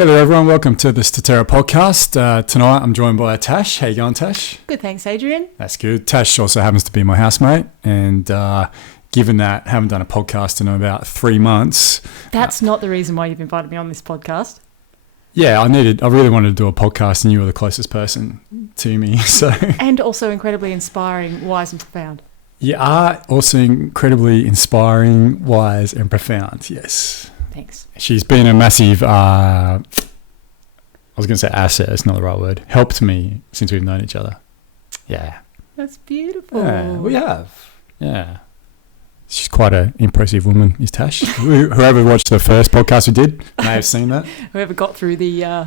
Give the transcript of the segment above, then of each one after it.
Hello everyone, welcome to the Statera podcast. Tonight I'm joined by Tash. How you going, Tash? Good, thanks, Adrian. That's good. Tash also happens to be my housemate, and given that I haven't done a podcast in about 3 months... That's not the reason why you've invited me on this podcast. Yeah, I really wanted to do a podcast, and you were the closest person to me. So. And also incredibly inspiring, wise and profound. You are also incredibly inspiring, wise and profound, yes. Thanks. She's been a massive, I was going to say asset, it's not the right word, helped me since we've known each other. Yeah. That's beautiful. Yeah, we have. Yeah. She's quite an impressive woman, is Tash. Whoever watched the first podcast we did may have seen that. Whoever got through the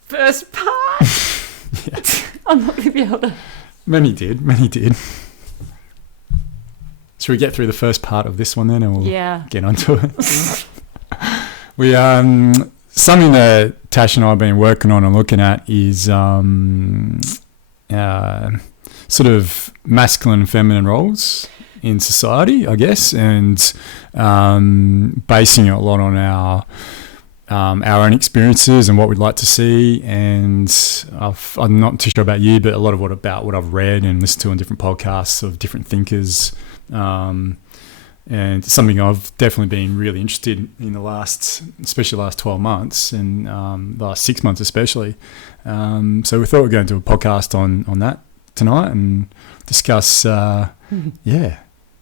first part. Yeah. I'm not going to be able to. Many did. Should we get through the first part of this one then, and we'll get onto it? We something that Tash and I have been working on and looking at is sort of masculine and feminine roles in society, I guess, and basing it a lot on our own experiences and what we'd like to see. And I'm not too sure about you, but a lot of what I've read and listened to on different podcasts of different thinkers. And something I've definitely been really interested in especially the last 12 months and the last 6 months especially. So we thought we'd go into a podcast on that tonight and discuss, the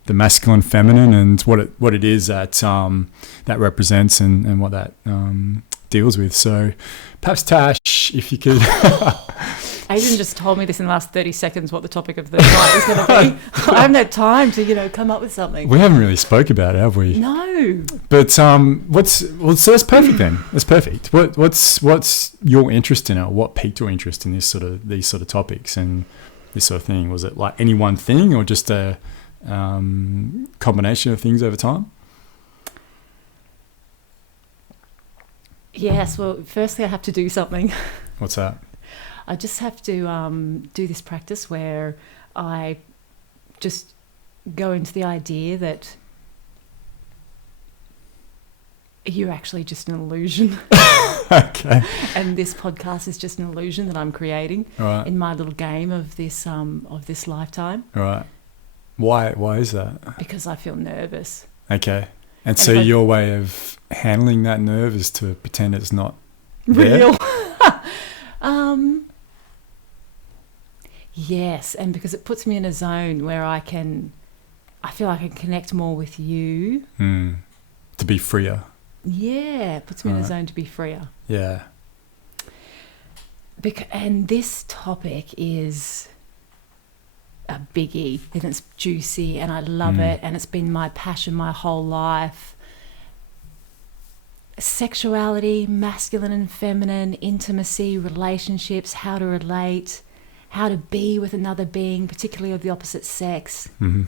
masculine, feminine, and what it is that that represents and what that deals with. So perhaps Tash, if you could. Adrian just told me this in the last 30 seconds what the topic of the night is going to be. I haven't had time to, come up with something. We haven't really spoke about it, have we? No. But so that's perfect then. That's perfect. What's your interest in it? What piqued your interest in these sort of topics and this sort of thing? Was it like any one thing or just a combination of things over time? Yes. Well, firstly, I have to do something. What's that? I just have to do this practice where I just go into the idea that you're actually just an illusion. Okay. And this podcast is just an illusion that I'm creating in my little game of this lifetime. Right. Why is that? Because I feel nervous. Okay. And so your way of handling that nerve is to pretend it's not real. Yes, and because it puts me in a zone where I feel I can connect more with you. To be freer. Yeah, it puts me in a zone to be freer. Yeah. And this topic is a biggie, and it's juicy, and I love it, and it's been my passion my whole life. Sexuality, masculine and feminine, intimacy, relationships, how to relate, how to be with another being, particularly of the opposite sex. Mm-hmm.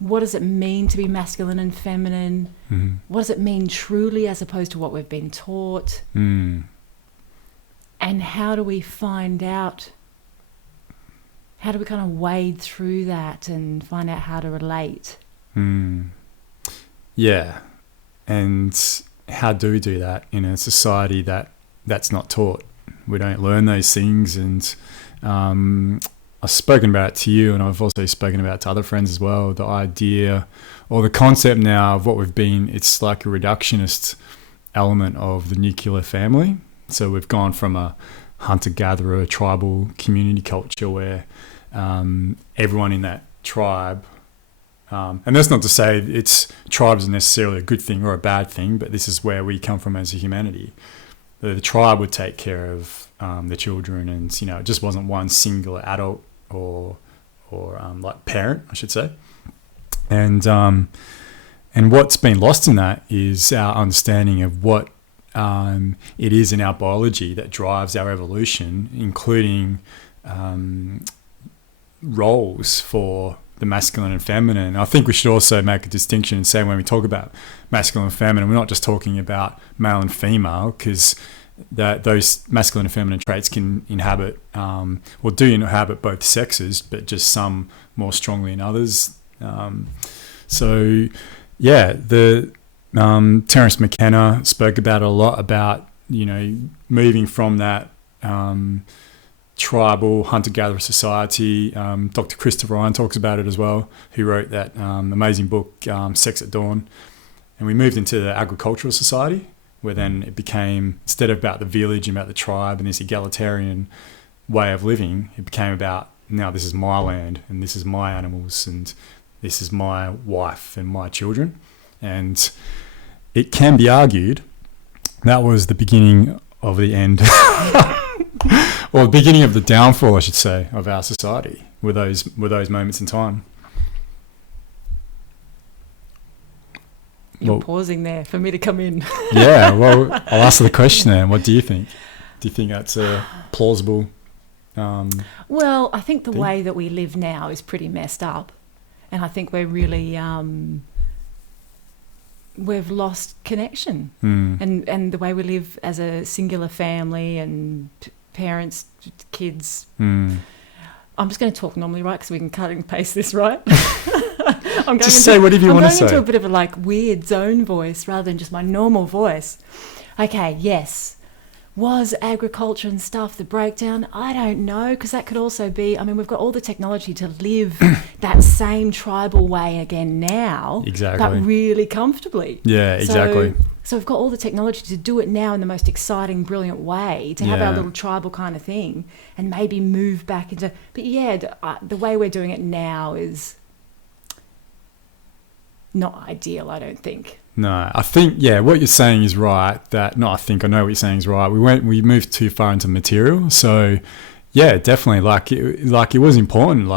What does it mean to be masculine and feminine? Mm-hmm. What does it mean truly as opposed to what we've been taught? And how do we find out? How do we kind of wade through that and find out how to relate? Yeah. And how do we do that in a society that's not taught? We don't learn those things. And I've spoken about it to you, and I've also spoken about it to other friends as well, the idea or the concept now of what we've been, it's like a reductionist element of the nuclear family. So we've gone from a hunter-gatherer tribal community culture where everyone in that tribe, and that's not to say tribes are necessarily a good thing or a bad thing, but this is where we come from as a humanity. The tribe would take care of the children, and it just wasn't one singular adult or like parent, I should say. And what's been lost in that is our understanding of what it is in our biology that drives our evolution, including roles for the masculine and feminine. I think we should also make a distinction and say when we talk about masculine and feminine, we're not just talking about male and female, because those masculine and feminine traits can inhabit do inhabit both sexes, but just some more strongly in others. The Terence McKenna spoke about it a lot, about, moving from that tribal hunter-gatherer society. Dr. Christopher Ryan talks about it as well, who wrote that amazing book, Sex at Dawn. And we moved into the agricultural society, where then it became, instead of about the village and about the tribe and this egalitarian way of living, it became about, now this is my land and this is my animals and this is my wife and my children. And it can be argued that was the beginning of the end, or the beginning of the downfall, I should say, of our society, were those moments in time. You're pausing there for me to come in. Yeah, well, I'll ask the question then. What do you think? Do you think that's a plausible Well, I think the way that we live now is pretty messed up. And I think we're really... we've lost connection. And the way we live as a singular family and parents, kids... I'm just going to talk normally, right? Because we can cut and paste this, right? Say whatever you want to say. I'm going into a bit of a weird zone voice rather than just my normal voice. Okay, yes. Was agriculture and stuff the breakdown? I don't know, because that could also be... we've got all the technology to live that same tribal way again now. Exactly. But really comfortably. Yeah, exactly. So we've got all the technology to do it now in the most exciting, brilliant way, to have our little tribal kind of thing, and maybe move back into... But the way we're doing it now is not ideal, I don't think. No, I think, what you're saying is right. I know what you're saying is right. We moved too far into material. So, definitely, it was important,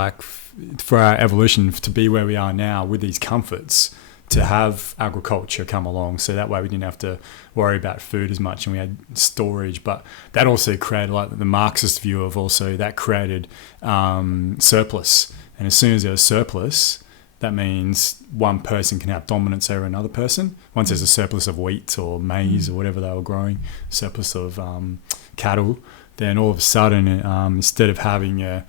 for our evolution to be where we are now with these comforts, to have agriculture come along. So that way we didn't have to worry about food as much, and we had storage. But that also created, the Marxist view of also, that created surplus. And as soon as there was surplus, that means one person can have dominance over another person. Once there's a surplus of wheat or maize or whatever they were growing, surplus of cattle, then all of a sudden, instead of having a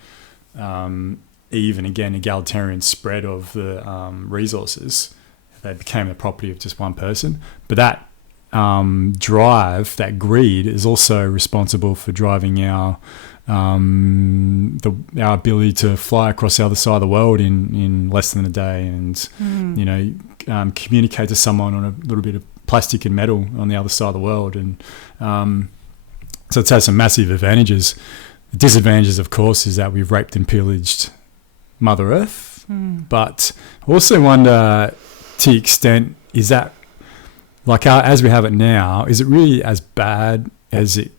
egalitarian spread of the resources, they became the property of just one person. But that drive, that greed, is also responsible for driving our ability to fly across the other side of the world in less than a day, and communicate to someone on a little bit of plastic and metal on the other side of the world. And so it has some massive advantages. The disadvantages, of course, is that we've raped and pillaged Mother Earth. But I also wonder, to the extent, is that, as we have it now, is it really as bad as it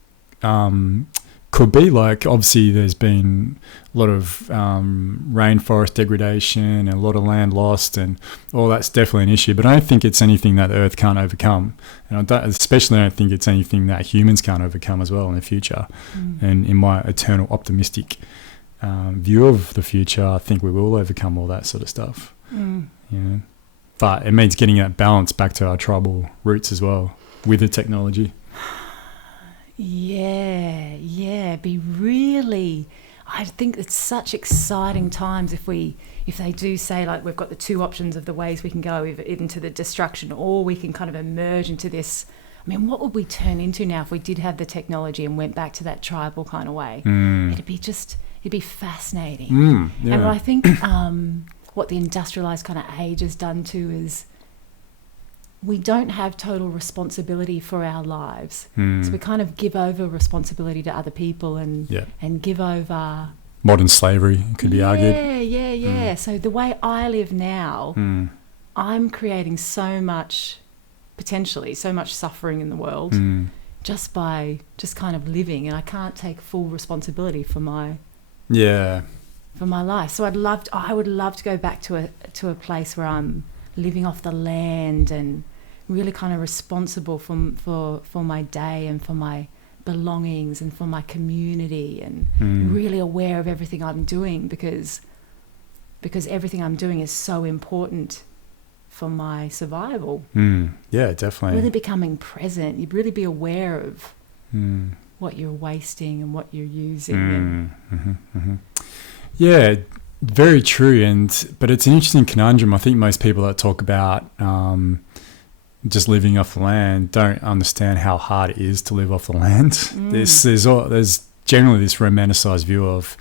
could be? Obviously there's been a lot of rainforest degradation and a lot of land lost, and all that's definitely an issue, but I don't think it's anything that the Earth can't overcome, and I especially don't think it's anything that humans can't overcome as well in the future. And in my eternal optimistic view of the future, I think we will overcome all that sort of stuff. But it means getting that balance back to our tribal roots as well with the technology. I think it's such exciting times if they do say, we've got the two options of the ways we can go into the destruction, or we can kind of emerge into this. What would we turn into now if we did have the technology and went back to that tribal kind of way? It'd be fascinating. And I think what the industrialized kind of age has done too is we don't have total responsibility for our lives. So we kind of give over responsibility to other people and give over... Modern slavery, could be argued. Yeah. So the way I live now, I'm creating potentially so much suffering in the world just by kind of living, and I can't take full responsibility for my life. So I would love to go back to a place where I'm living off the land and really kind of responsible for my day and for my belongings and for my community, and really aware of everything I'm doing, because everything I'm doing is so important for my survival. Yeah, definitely. Really becoming present. You'd really be aware of what you're wasting and what you're using. Yeah, very true. But it's an interesting conundrum. I think most people that talk about just living off the land don't understand how hard it is to live off the land. There's generally this romanticized view of,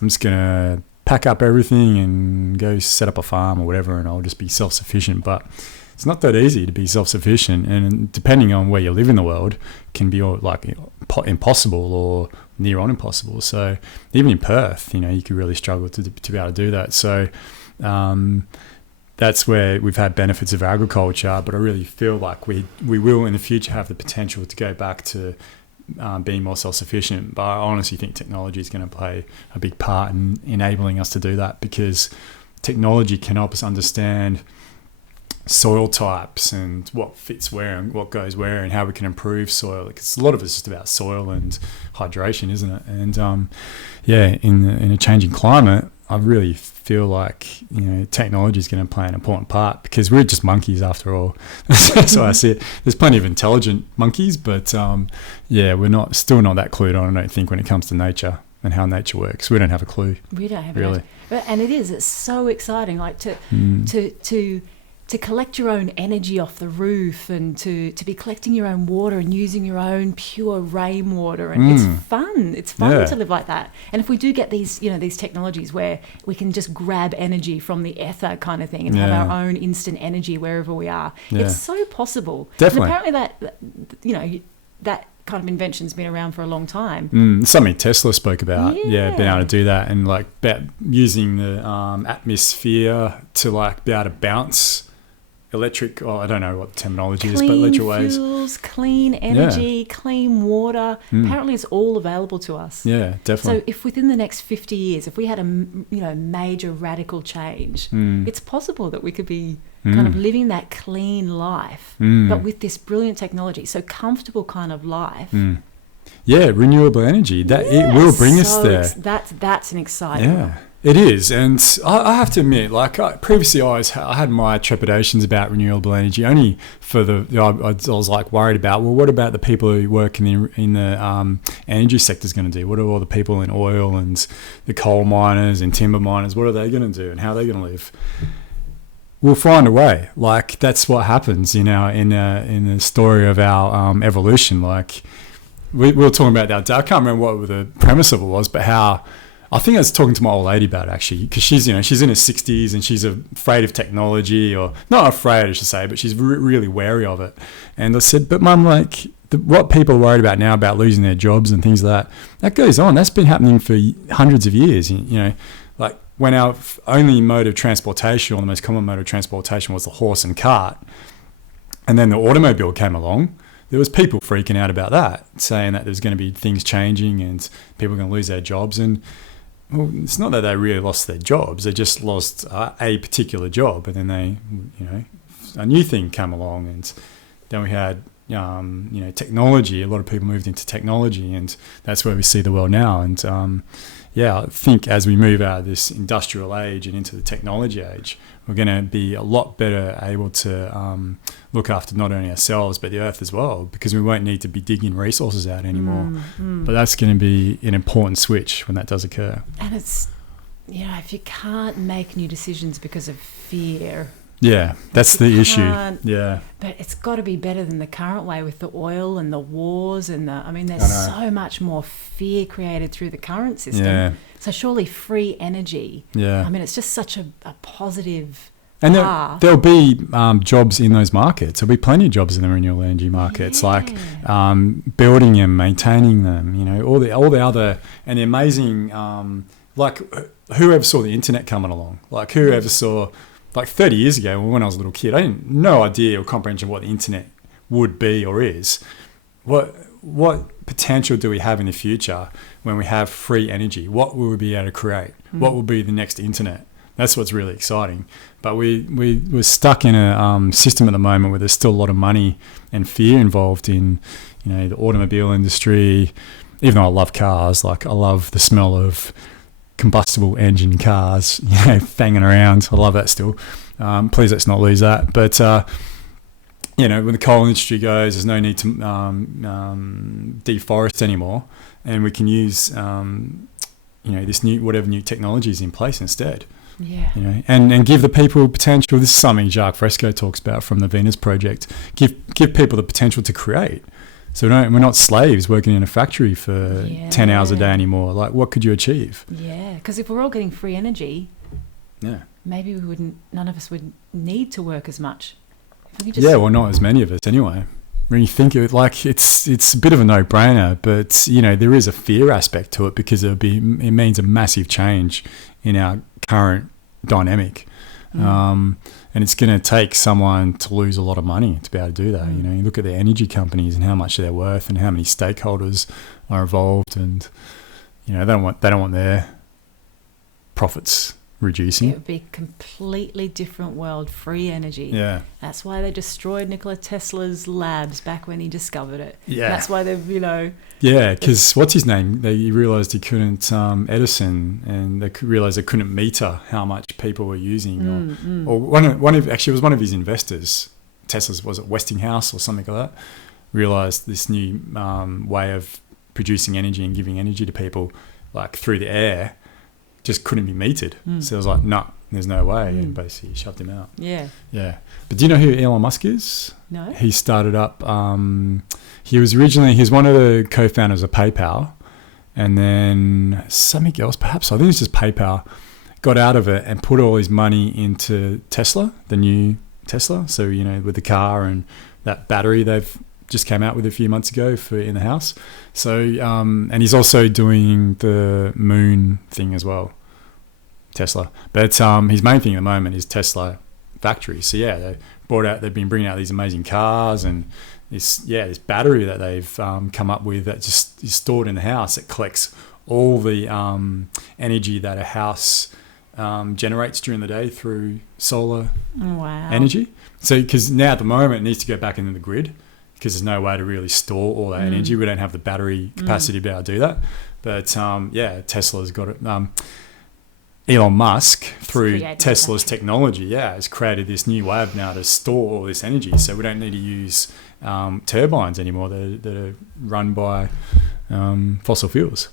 I'm just gonna pack up everything and go set up a farm or whatever, and I'll just be self-sufficient. But it's not that easy to be self-sufficient, and depending on where you live in the world, can be like impossible or near on impossible. So even in Perth, you could really struggle to be able to do that. So that's where we've had benefits of agriculture, but I really feel like we will in the future have the potential to go back to being more self-sufficient. But I honestly think technology is going to play a big part in enabling us to do that, because technology can help us understand soil types and what fits where and what goes where and how we can improve soil. Because a lot of it's just about soil and hydration, isn't it? And in a changing climate, I really feel like technology is going to play an important part, because we're just monkeys after all. That's how I see it. There's plenty of intelligent monkeys, but we're still not that clued on, I don't think, when it comes to nature and how nature works. We don't have a clue. We don't have really. And it's so exciting, like to collect your own energy off the roof, and to be collecting your own water and using your own pure rainwater, and it's fun to live like that. And if we do get these these technologies where we can just grab energy from the ether kind of thing and have our own instant energy wherever we are, it's so possible. Definitely. And apparently that kind of invention's been around for a long time. Something Tesla spoke about, being able to do that, and like using the atmosphere to like be able to bounce electric, I don't know what the terminology is, but electric waves. Clean fuels, clean energy, clean water. Apparently it's all available to us. Yeah, definitely. So if within the next 50 years, if we had a major radical change, it's possible that we could be kind of living that clean life, but with this brilliant technology. So comfortable kind of life. Yeah, renewable energy. It will bring us there. That's an exciting one. It is, and I have to admit, like previously, I had my trepidations about renewable energy. Only for I was like worried about, well, what about the people who work in the energy sector is going to do? What are all the people in oil and the coal miners and timber miners? What are they going to do, and how are they going to live? We'll find a way. Like that's what happens, in the story of our evolution. Like we were talking about that day. I can't remember what the premise of it was, but how. I think I was talking to my old lady about it, actually, because she's in her 60s and she's afraid of technology, or not afraid, I should say, but she's really wary of it. And I said, but Mum, like what people are worried about now about losing their jobs and things like that goes on. That's been happening for hundreds of years. Like when our only mode of transportation, or the most common mode of transportation, was the horse and cart, and then the automobile came along. There was people freaking out about that, saying that there's going to be things changing and people are going to lose their jobs. And well, it's not that they really lost their jobs; they just lost a particular job, and then a new thing came along, and then we had technology. A lot of people moved into technology, and that's where we see the world now. And I think as we move out of this industrial age and into the technology age, we're going to be a lot better able to look after not only ourselves but the earth as well, because we won't need to be digging resources out anymore. But that's going to be an important switch when that does occur. And it's, if you can't make new decisions because of fear. Yeah, that's the issue. Yeah. But it's got to be better than the current way with the oil and the wars and there's so much more fear created through the current system. Yeah. So surely free energy. Yeah. it's just such a positive. And there'll be jobs in those markets. There'll be plenty of jobs in the renewable energy markets, like building them, maintaining them. All the other and the amazing. Like whoever saw the internet coming along, like whoever saw. Like 30 years ago, when I was a little kid, I had no idea or comprehension of what the internet would be or is. What potential do we have in the future when we have free energy? What will we be able to create? What will be the next internet? That's what's really exciting. But we're stuck in a system at the moment where there's still a lot of money and fear involved in, the automobile industry. Even though I love cars, like I love the smell of combustible engine cars, banging around. I love that still. Please let's not lose that. But when the coal industry goes, there's no need to deforest anymore, and we can use this new technology is in place instead. Yeah. You know, and give the people potential. This is something Jacques Fresco talks about from the Venus Project. Give people the potential to create. So we're not slaves working in a factory for 10 hours a day anymore. Like, what could you achieve? Yeah, because if we're all getting free energy, maybe none of us would need to work as much. If we could just well, not as many of us anyway. When you think of it, like, it's a bit of a no-brainer, but, you know, there is a fear aspect to it because it means a massive change in our current dynamic. And it's going to take someone to lose a lot of money to be able to do that. You know, you look at the energy companies and how much they're worth and how many stakeholders are involved, and, you know, they don't want their profits reducing. It would be a completely different world, free energy. Yeah. That's why they destroyed Nikola Tesla's labs back when he discovered it. Yeah. That's why they've, you know... Yeah, because what's his name? They realised he couldn't, Edison, and they realised they couldn't meter how much people were using. Or one of it was one of his investors, Tesla's, was it Westinghouse or something like that, realised this new way of producing energy and giving energy to people, like through the air, just couldn't be metered. So it was like, no, there's no way, and basically shoved him out. Yeah. But do you know who Elon Musk is? No. He started up, he was one of the co-founders of PayPal, and then something else, perhaps, I think it's just PayPal, got out of it and put all his money into Tesla, the new Tesla. So, you know, with the car and that battery they've just came out with a few months ago for in the house. So, and he's also doing the moon thing as well, Tesla. But his main thing at the moment is Tesla factory. So they've been bringing out these amazing cars and this battery that they've come up with that just is stored in the house. It collects all the energy that a house generates during the day through solar energy. So, because now at the moment it needs to go back into the grid, because there's no way to really store all that energy. We don't have the battery capacity to be able to do that. But Tesla's got it. Elon Musk, through Tesla's technology, has created this new way of now to store all this energy. So we don't need to use turbines anymore that are run by fossil fuels.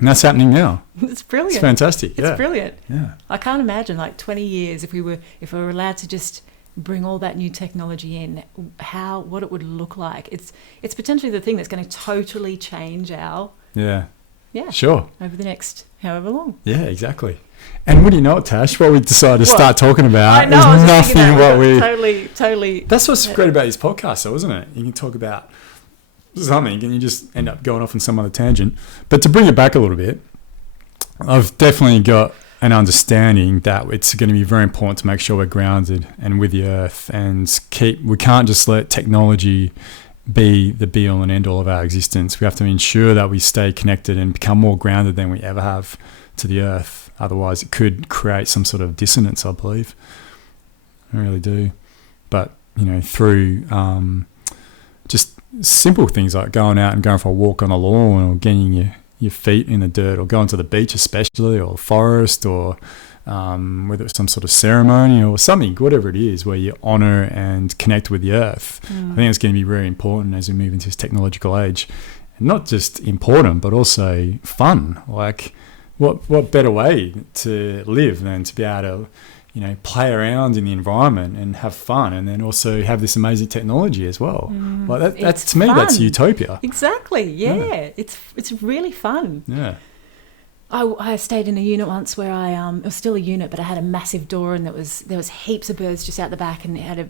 And that's happening now. It's brilliant. It's fantastic. It's brilliant. Yeah. I can't imagine, like, 20 years if we were allowed to just bring all that new technology in, what it would look like. It's potentially the thing that's going to totally change our sure over the next however long. Yeah, exactly. And what do you know, Tash? What we decided to start talking about is nothing what we totally. That's what's great about these podcasts, though, isn't it? You can talk about something and you just end up going off on some other tangent. But to bring it back a little bit, I've definitely got an understanding that it's going to be very important to make sure we're grounded and with the earth, and we can't just let technology be the be all and end all of our existence. We have to ensure that we stay connected and become more grounded than we ever have to the earth. Otherwise it could create some sort of dissonance, I believe. I really do. But, you know, through just simple things like going out and going for a walk on a lawn, or getting your feet in the dirt, or going to the beach especially, or forest, or whether it's some sort of ceremony or something, whatever it is, where you honour and connect with the earth. I think it's going to be very important as we move into this technological age. And not just important, but also fun. Like, what better way to live than to be able to, you know, play around in the environment and have fun, and then also have this amazing technology as well. Like that's to me, that's utopia. Exactly. Yeah. It's really fun. Yeah. I stayed in a unit once where it was still a unit, but I had a massive door, and there was heaps of birds just out the back, and it had a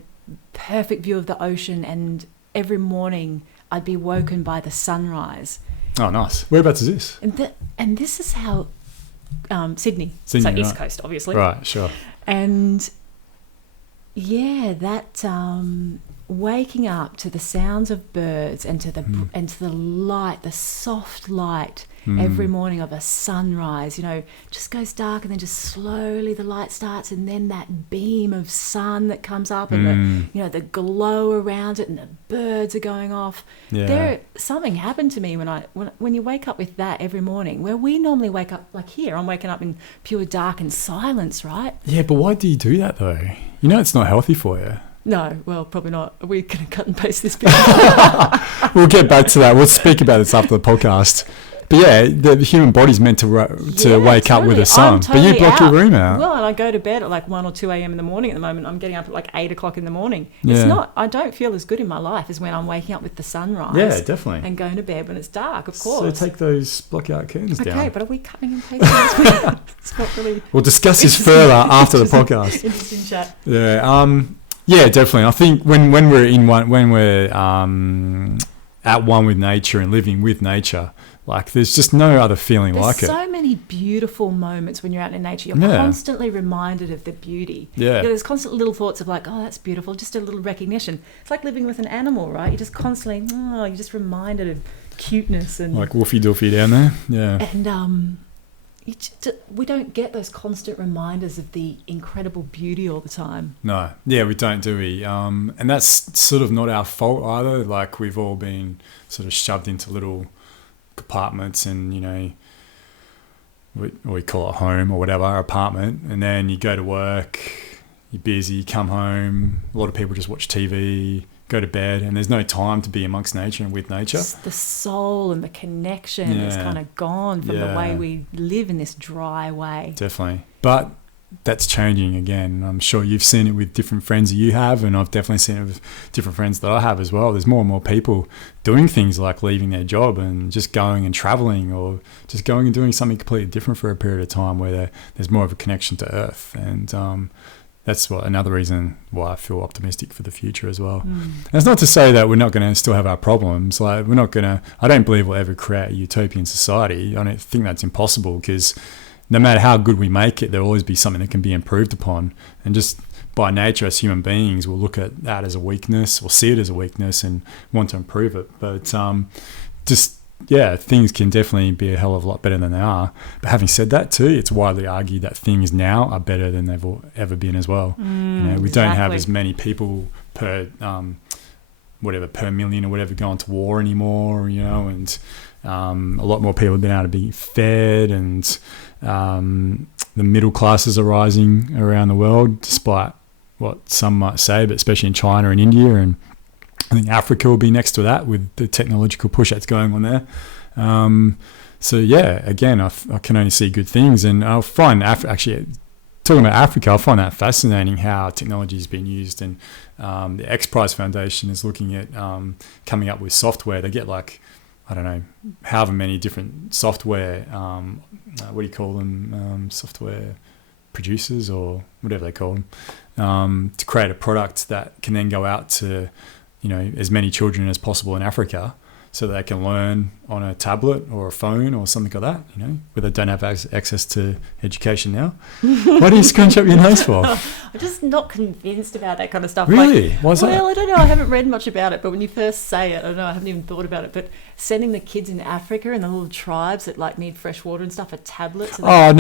perfect view of the ocean. And every morning I'd be woken by the sunrise. Oh, nice. Whereabouts is this? And this is how Sydney, so right. East Coast, obviously. Right, sure. And that waking up to the sounds of birds and to the light, the soft light every morning of a sunrise, you know, just goes dark and then just slowly the light starts, and then that beam of sun that comes up and the glow around it, and the birds are going off. Something happened to me when you wake up with that every morning, where we normally wake up, like here, I'm waking up in pure dark and silence, right? Yeah, but why do you do that though? You know it's not healthy for you. No, well, probably not. We're going to cut and paste this bit. We'll get back to that. We'll speak about this after the podcast. But yeah, the human body's meant to wake up with the sun. Totally, but you block your room out. Well, and I go to bed at like 1 or 2 a.m. in the morning at the moment. I'm getting up at like 8 o'clock in the morning. Yeah. I don't feel as good in my life as when I'm waking up with the sunrise. Yeah, definitely. And going to bed when it's dark, of course. So take those blackout curtains down. Okay, but are we cutting and pasting this? It's not really... We'll discuss this further after the podcast. Interesting chat. Yeah, yeah, definitely. I think when we're at one with nature and living with nature, like there's just no other feeling like it. There's so many beautiful moments when you're out in nature. You're constantly reminded of the beauty. Yeah. There's constant little thoughts of like, oh, that's beautiful. Just a little recognition. It's like living with an animal, right? You're just constantly, you're just reminded of cuteness and like Woofy Doofy down there. Yeah. And we don't get those constant reminders of the incredible beauty all the time. No. Yeah, we don't, do we? And that's sort of not our fault either. Like we've all been sort of shoved into little compartments and, you know, we call it home or whatever, our apartment. And then you go to work, you're busy, you come home. A lot of people just watch TV, go to bed, and there's no time to be amongst nature and with nature. The soul and the connection is kind of gone from the way we live in this dry way. Definitely. But that's changing again. I'm sure you've seen it with different friends that you have, and I've definitely seen it with different friends that I have as well. There's more and more people doing things like leaving their job and just going and traveling, or just going and doing something completely different for a period of time where there's more of a connection to Earth. And that's another reason why I feel optimistic for the future as well. And it's not to say that we're not going to still have our problems. Like I don't believe we'll ever create a utopian society. I don't think that's impossible, because no matter how good we make it, there'll always be something that can be improved upon. And just by nature, as human beings, we'll look at that as a weakness, or see it as a weakness and want to improve it. But things can definitely be a hell of a lot better than they are. But having said that too, it's widely argued that things now are better than they've ever been as well. We don't have as many people per million or whatever going to war anymore, and a lot more people have been able to be fed, and the middle classes are rising around the world, despite what some might say, but especially in China and India, and I think Africa will be next to that with the technological push that's going on there. Again, I can only see good things, and I'll find actually talking about Africa, I find that fascinating how technology has been used, and the X Prize Foundation is looking at coming up with software. They get like, I don't know, however many different software, what do you call them, software producers or whatever they call them, to create a product that can then go out to, as many children as possible in Africa, so that they can learn on a tablet or a phone or something like that, where they don't have access to education now. What do you scrunch up your nose for? I'm just not convinced about that kind of stuff. Really? Why's that? Well, I don't know. I haven't read much about it, but when you first say it, I don't know. I haven't even thought about it. But sending the kids in Africa and the little tribes that like need fresh water and stuff a tablets. I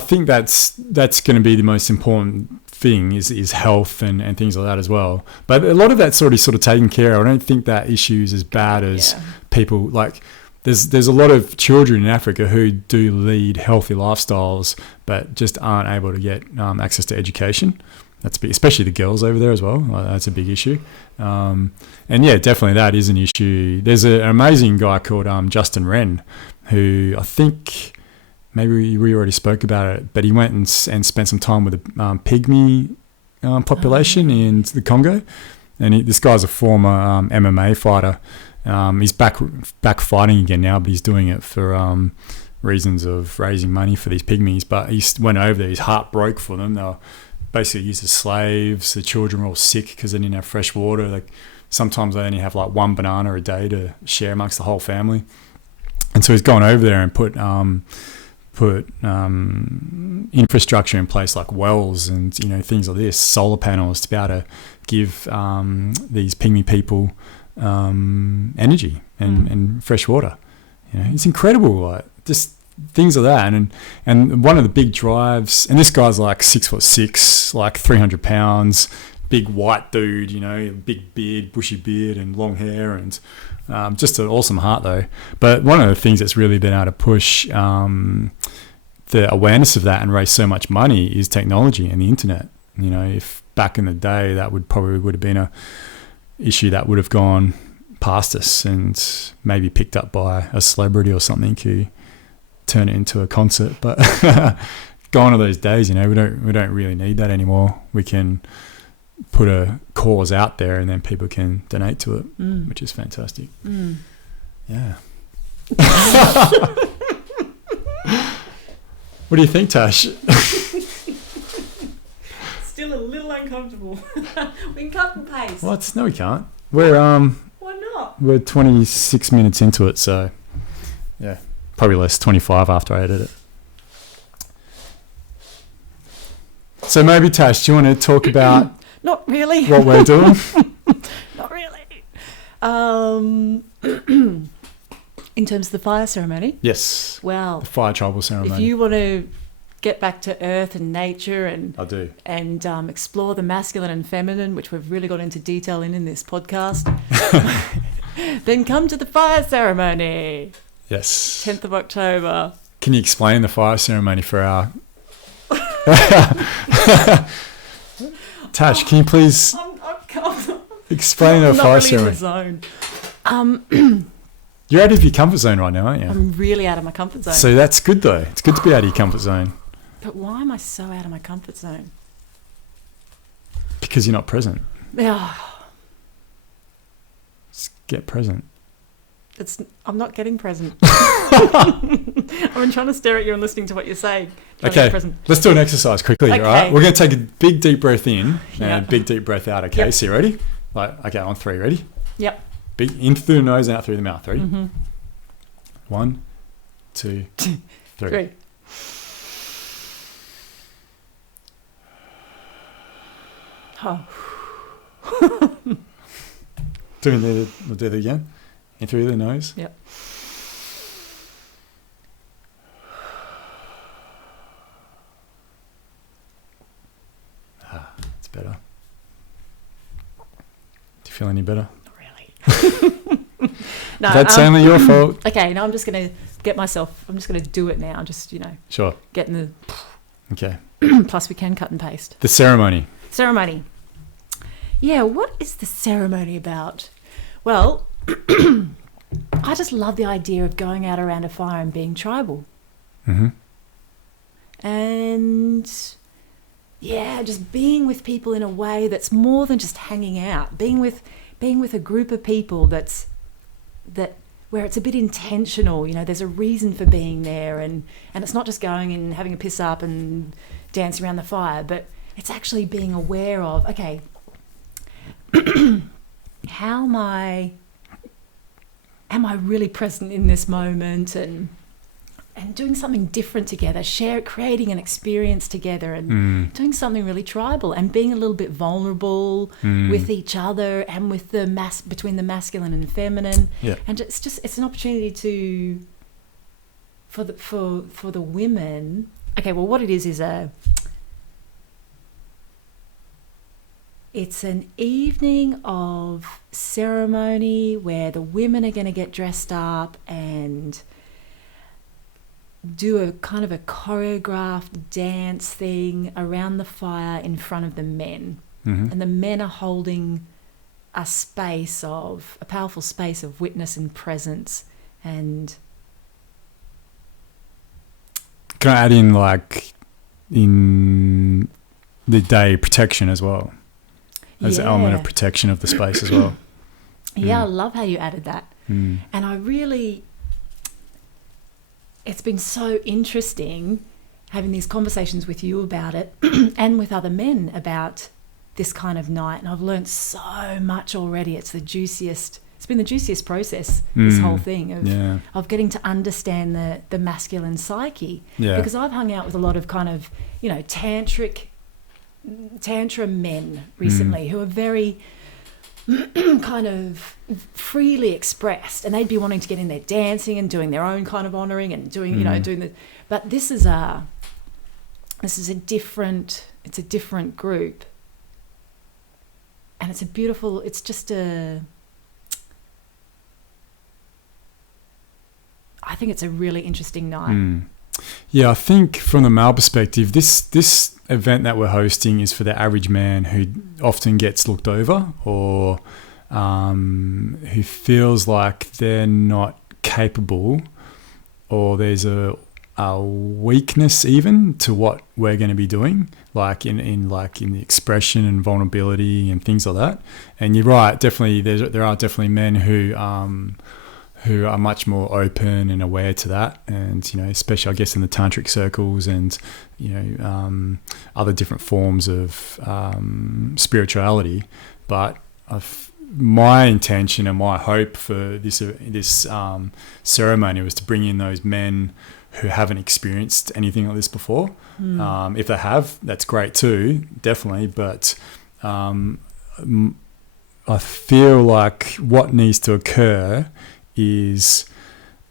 think that's going to be the most important thing is health and things like that as well. But a lot of that's already sort of taken care of. I don't think that issue is as bad as people like. There's a lot of children in Africa who do lead healthy lifestyles, but just aren't able to get access to education. That's big, especially the girls over there as well. That's a big issue. Definitely that is an issue. There's an amazing guy called Justin Wren, who I think maybe we already spoke about it, but he went and spent some time with the pygmy population in the Congo. And this guy's a former MMA fighter. He's back fighting again now, but he's doing it for reasons of raising money for these pygmies. But he went over there, his heart broke for them. They were basically used as slaves. The children were all sick because they didn't have fresh water. Like sometimes they only have like one banana a day to share amongst the whole family. And so he's gone over there and put infrastructure in place, like wells and things like this, solar panels, to be able to give these pygmy people energy and fresh water. It's incredible, like just things like that. And one of the big drives, and this guy's like 6'6", like 300 pounds, big white dude, big beard, bushy beard and long hair, and just an awesome heart though. But one of the things that's really been able to push the awareness of that and raise so much money is technology and the internet. If back in the day that would have been a issue that would have gone past us and maybe picked up by a celebrity or something who turn it into a concert. But gone are those days, we don't really need that anymore. We can put a cause out there and then people can donate to it, which is fantastic. Yeah. What do you think, Tash? Still a little uncomfortable. We can cut and paste. What? No, we can't. We're Why not? We're 26 minutes into it, so yeah, probably less, 25 after I edit it. So maybe, Tash, do you want to talk about Not really. what we're doing? Not really. In terms of the fire ceremony? Yes. Well, The fire tribal ceremony. if you want to get back to earth and nature and I do. and explore the masculine and feminine, which we've really got into detail in this podcast, then come to the fire ceremony, Yes. 10th of October. Can you explain the fire ceremony for our... Tash, can you please explain the I'm not fire really ceremony? in the zone. You're out of your comfort zone right now, aren't you? I'm really out of my comfort zone. So that's good, though. It's good to be out of your comfort zone But why am I so out of my comfort zone? because you're not present. Yeah, Just get present. I'm not getting present. I've been trying to stare at you and listening to what you're saying. Trying to get Okay, present. let's do an exercise quickly, Okay. all right? We're going to take a big, deep breath in and Yeah. a big, deep breath out, okay? Yep. So you ready? Okay, on 3, ready? Yep. Big, in through the nose and out through the mouth. Ready? Mm-hmm. 1, 2, 3. 3. Oh. We'll do that again. In through the nose. Yep. It's better. Do you feel any better? Not really. No, That's only your fault. Okay, now I'm just going to I'm just going to do it now. Just, Sure. getting the... Okay. Plus we can cut and paste. The ceremony. Ceremony. Yeah, what is the ceremony about? Well, I just love the idea of going out around a fire and being tribal. Mm-hmm. And yeah, just being with people in a way that's more than just hanging out. Being with a group of people where it's a bit intentional, there's a reason for being there, and it's not just going and having a piss up and dance around the fire, but it's actually being aware of, okay, how am I really present in this moment, and doing something different together, creating an experience together, and doing something really tribal, and being a little bit vulnerable with each other and with between the masculine and feminine. Yeah. And it's an opportunity for the women. Okay, well, what it is it's an evening of ceremony where the women are going to get dressed up and do a kind of a choreographed dance thing around the fire in front of the men. Mm-hmm. And the men are holding a powerful space of witness and presence. And Can I add in the day protection as well? As an element of protection of the space as well. Yeah, I love how you added that. Mm. And it's been so interesting having these conversations with you about it and with other men about this kind of night. And I've learned so much already. It's been the juiciest process, this whole thing of getting to understand the masculine psyche. Yeah. Because I've hung out with a lot of kind of, tantra men recently who are very kind of freely expressed, and they'd be wanting to get in there dancing and doing their own kind of honoring and doing but this is a different group, and I think it's a really interesting night. Yeah, I think from the male perspective, this event that we're hosting is for the average man who often gets looked over or who feels like they're not capable, or there's a weakness even to what we're going to be doing, like in the expression and vulnerability and things like that. And you're right, definitely there are definitely men who are much more open and aware to that, and especially I guess in the tantric circles and other different forms of spirituality. But my intention and my hope for this ceremony was to bring in those men who haven't experienced anything like this before. If they have, that's great too, definitely. But I feel like what needs to occur is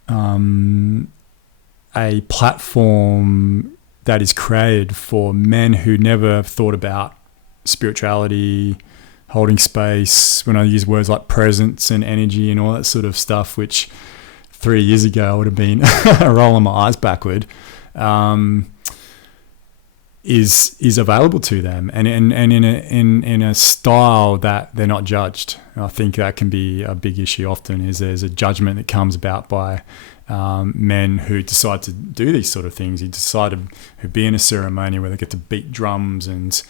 a platform that is created for men who never thought about spirituality, holding space. When I use words like presence and energy and all that sort of stuff, which 3 years ago I would have been rolling my eyes backward, is available to them, and in a style that they're not judged. I think that can be a big issue often, is there's a judgment that comes about by men who decide to do these sort of things, who be in a ceremony where they get to beat drums and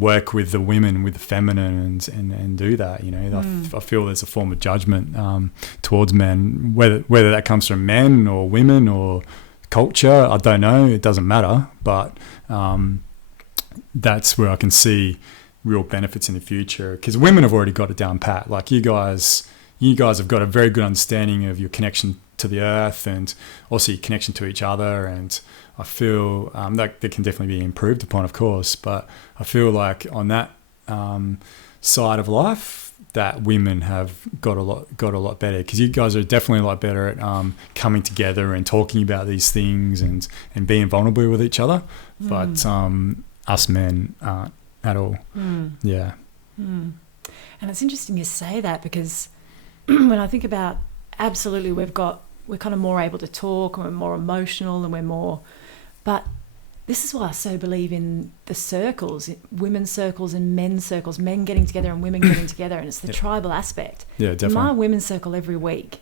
work with the women, with the feminine, and do that. I feel there's a form of judgment towards men, whether that comes from men or women or culture. I don't know. It doesn't matter. But that's where I can see real benefits in the future, because women have already got it down pat. Like you guys have got a very good understanding of your connection to the earth and also your connection to each other. And I feel that can definitely be improved upon, of course. But I feel like on that side of life, that women have got a lot better, because you guys are definitely a lot better at coming together and talking about these things and being vulnerable with each other. But us men aren't at all. Yeah. And it's interesting you say that, because when I think about, absolutely, we're kind of more able to talk, and we're more emotional, and we're more, but this is why I so believe in the circles, women's circles and men's circles, men getting together and women getting together, and it's the tribal aspect. Yeah, definitely. In my women's circle every week,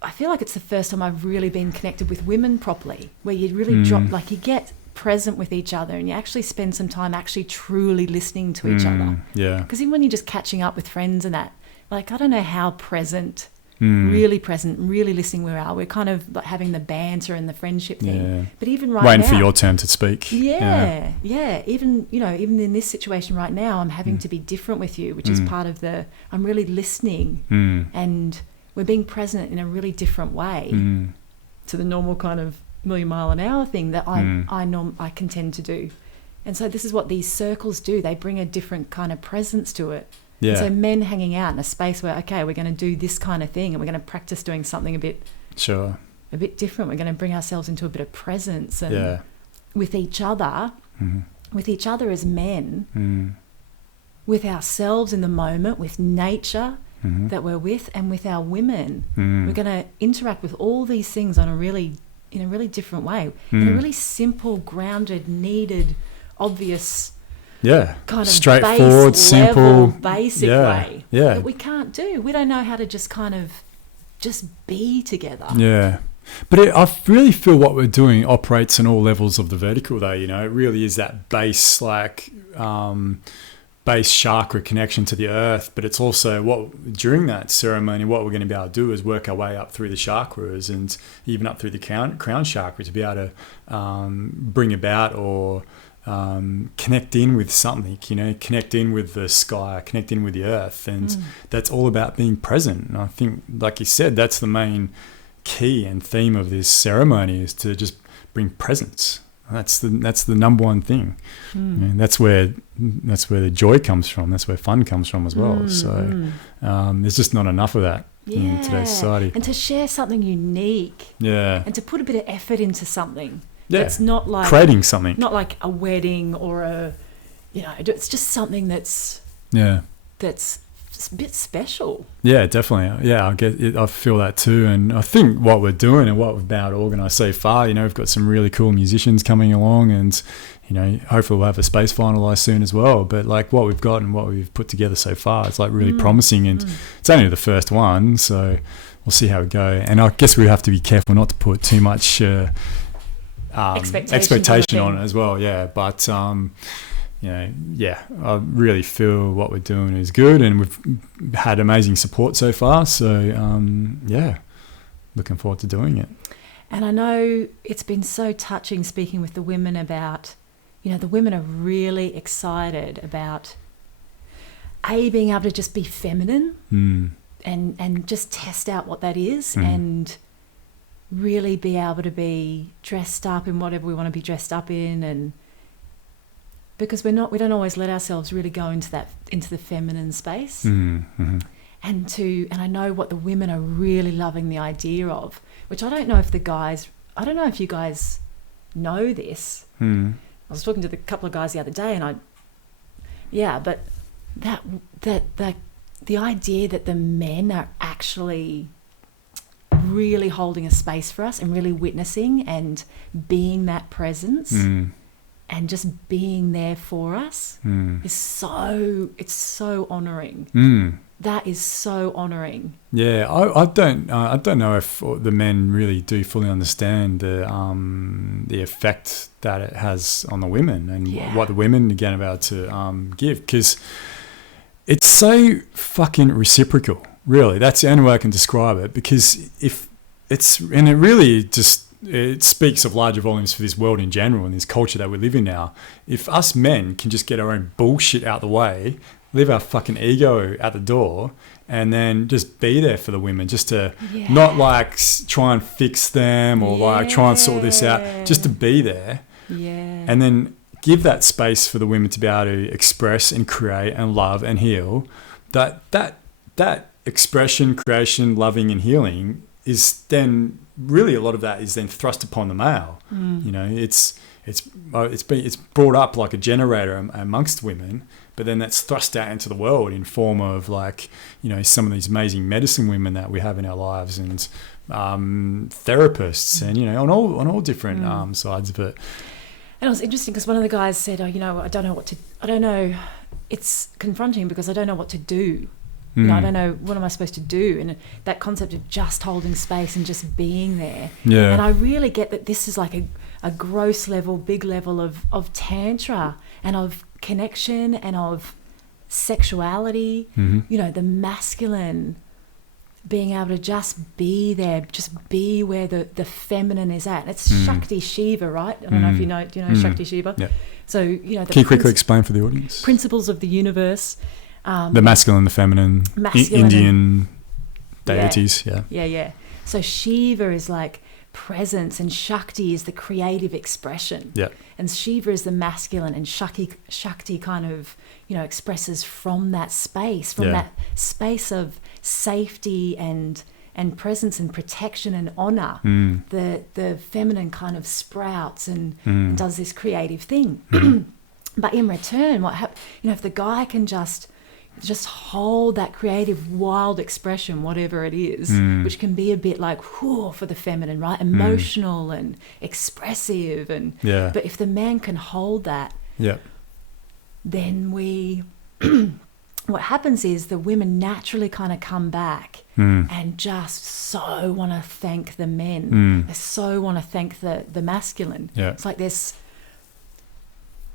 I feel like it's the first time I've really been connected with women properly, where you really drop, like you get present with each other and you actually spend some time actually truly listening to each other. Yeah. Because even when you're just catching up with friends and that, like, I don't know how present, really listening we are. We're kind of like having the banter and the friendship thing. Yeah. But even right waiting now, for your turn to speak. Yeah. Even in this situation right now, I'm having to be different with you, which is part of I'm really listening, and we're being present in a really different way to the normal kind of million mile an hour thing that I can tend to do. And so this is what these circles do. They bring a different kind of presence to it. Yeah. And so men hanging out in a space where, okay, we're going to do this kind of thing, and we're going to practice doing something a bit different. We're going to bring ourselves into a bit of presence and with each other, as men, with ourselves in the moment, with nature that we're with, and with our women. We're going to interact with all these things in a really different way, in a really simple, grounded, needed, obvious, kind of straightforward, base simple, level, basic way that we can't do. We don't know how to just kind of just be together. Yeah. But I really feel what we're doing operates on all levels of the vertical, though. It really is that base, base chakra connection to the earth. But it's also during that ceremony, what we're going to be able to do is work our way up through the chakras and even up through the crown chakra to be able to bring about or connect in with something, connect in with the sky, connect in with the earth. And that's all about being present. And I think, like you said, that's the main key and theme of this ceremony, is to just bring presence. That's the number one thing. That's where the joy comes from. That's where fun comes from as well. So there's just not enough of that in today's society. And to share something unique. Yeah. And to put a bit of effort into something. Yeah. It's not like creating something. Not like a wedding or it's just something that's just a bit special. Yeah, definitely. Yeah, I feel that too. And I think what we're doing and what we've been able to organise so far, we've got some really cool musicians coming along, and hopefully we'll have a space finalised soon as well. But like what we've got and what we've put together so far, it's like really promising, and it's only the first one, so we'll see how we go. And I guess we have to be careful not to put too much expectation on it as well. Yeah, but I really feel what we're doing is good, and we've had amazing support so far. So looking forward to doing it. And I know it's been so touching speaking with the women about, the women are really excited about being able to just be feminine and just test out what that is and really be able to be dressed up in whatever we want to be dressed up in, and because we don't always let ourselves really go into the feminine space. And I know what the women are really loving the idea of, which I don't know if you guys know this. I was talking to a couple of guys the other day, but the idea that the men are actually really holding a space for us and really witnessing and being that presence and just being there for us is so honouring. That is so honouring. Yeah, I don't know if the men really do fully understand the effect that it has on the women and what the women are getting about to give, because it's so fucking reciprocal. Really, that's the only way I can describe it, because it speaks of larger volumes for this world in general and this culture that we live in now. If us men can just get our own bullshit out the way, leave our fucking ego at the door, and then just be there for the women, just to not like try and fix them or like try and sort this out, just to be there. And then give that space for the women to be able to express and create and love and heal. That expression, creation, loving and healing is then really, a lot of that is then thrust upon the male. It's brought up like a generator amongst women, but then that's thrust out into the world in form of like, some of these amazing medicine women that we have in our lives, and therapists, and on all different sides of it. And it was interesting because one of the guys said, I don't know, it's confronting because I don't know what to do. I don't know, what am I supposed to do? And that concept of just holding space and just being there. Yeah. And I really get that this is like a gross level, big level of tantra and of connection and of sexuality, the masculine, being able to just be there, just be where the feminine is at. It's Shakti Shiva, right? I don't know if you know, do you know Shakti Shiva? Yeah. So, can you quickly explain for the audience? Principles of the universe. The masculine, the feminine, Indian deities, Yeah. So Shiva is like presence, and Shakti is the creative expression. Yeah. And Shiva is the masculine, and Shakti kind of, expresses from that space, that space of safety and presence and protection and honor. The feminine kind of sprouts and does this creative thing. But in return, what happens? If the guy can just hold that creative, wild expression, whatever it is, which can be a bit like, whew, for the feminine, right? Emotional and expressive. But if the man can hold that, then what happens is the women naturally kind of come back and just so want to thank the men. They so want to thank the masculine. It's like this,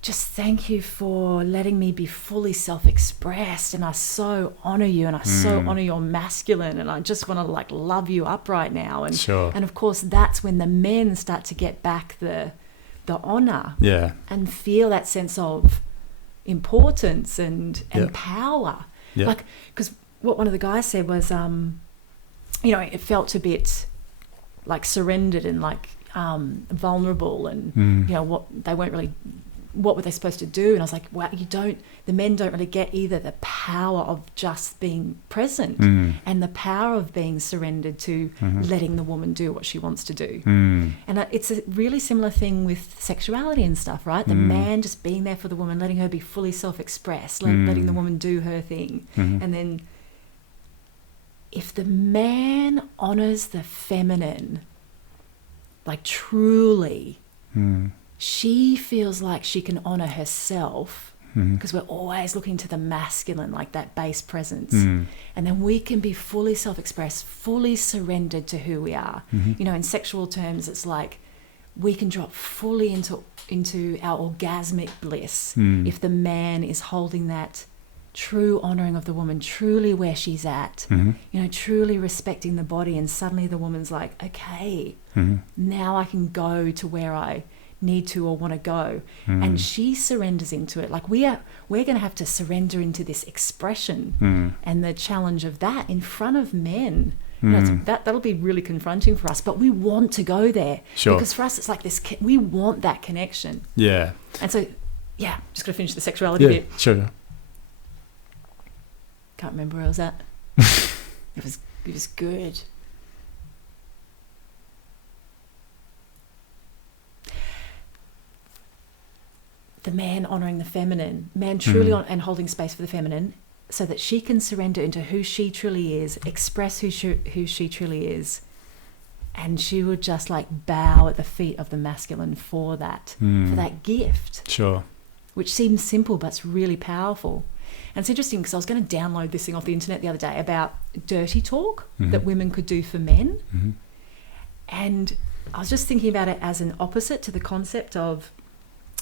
just thank you for letting me be fully self-expressed, and I so honor you, and I so honor your masculine, and I just want to like love you up right now. And and of course that's when the men start to get back the honor and feel that sense of importance and power. Like, because what one of the guys said was it felt a bit like surrendered and like vulnerable, and what they weren't really, what were they supposed to do? And I was like, wow, the men don't really get either the power of just being present and the power of being surrendered to letting the woman do what she wants to do. And it's a really similar thing with sexuality and stuff, right? The man just being there for the woman, letting her be fully self-expressed, letting the woman do her thing. And then if the man honors the feminine, like truly, she feels like she can honor herself Mm-hmm. because we're always looking to the masculine, like that base presence. Mm. And then we can be fully self-expressed, fully surrendered to who we are. Mm-hmm. You know, in sexual terms, it's like we can drop fully into our orgasmic bliss if the man is holding that true honoring of the woman, truly where she's at, Mm-hmm. you know, truly respecting the body. And suddenly the woman's like, okay, Mm-hmm. now I can go to where I need to or want to go. Mm. And she surrenders into it. Like we're going to have to surrender into this expression and the challenge of that in front of men. You know, that'll be really confronting for us, but we want to go there. Sure. Because for us it's like this, we want that connection. Yeah. And so, yeah, just going to finish the sexuality bit. Sure. Can't remember where I was at. It was good. The man honouring the feminine, man truly and holding space for the feminine, so that she can surrender into who she truly is, express who she truly is, and she would just like bow at the feet of the masculine for that gift. Sure. Which seems simple, but it's really powerful. And it's interesting because I was going to download this thing off the internet the other day about dirty talk that women could do for men. Mm-hmm. And I was just thinking about it as an opposite to the concept of,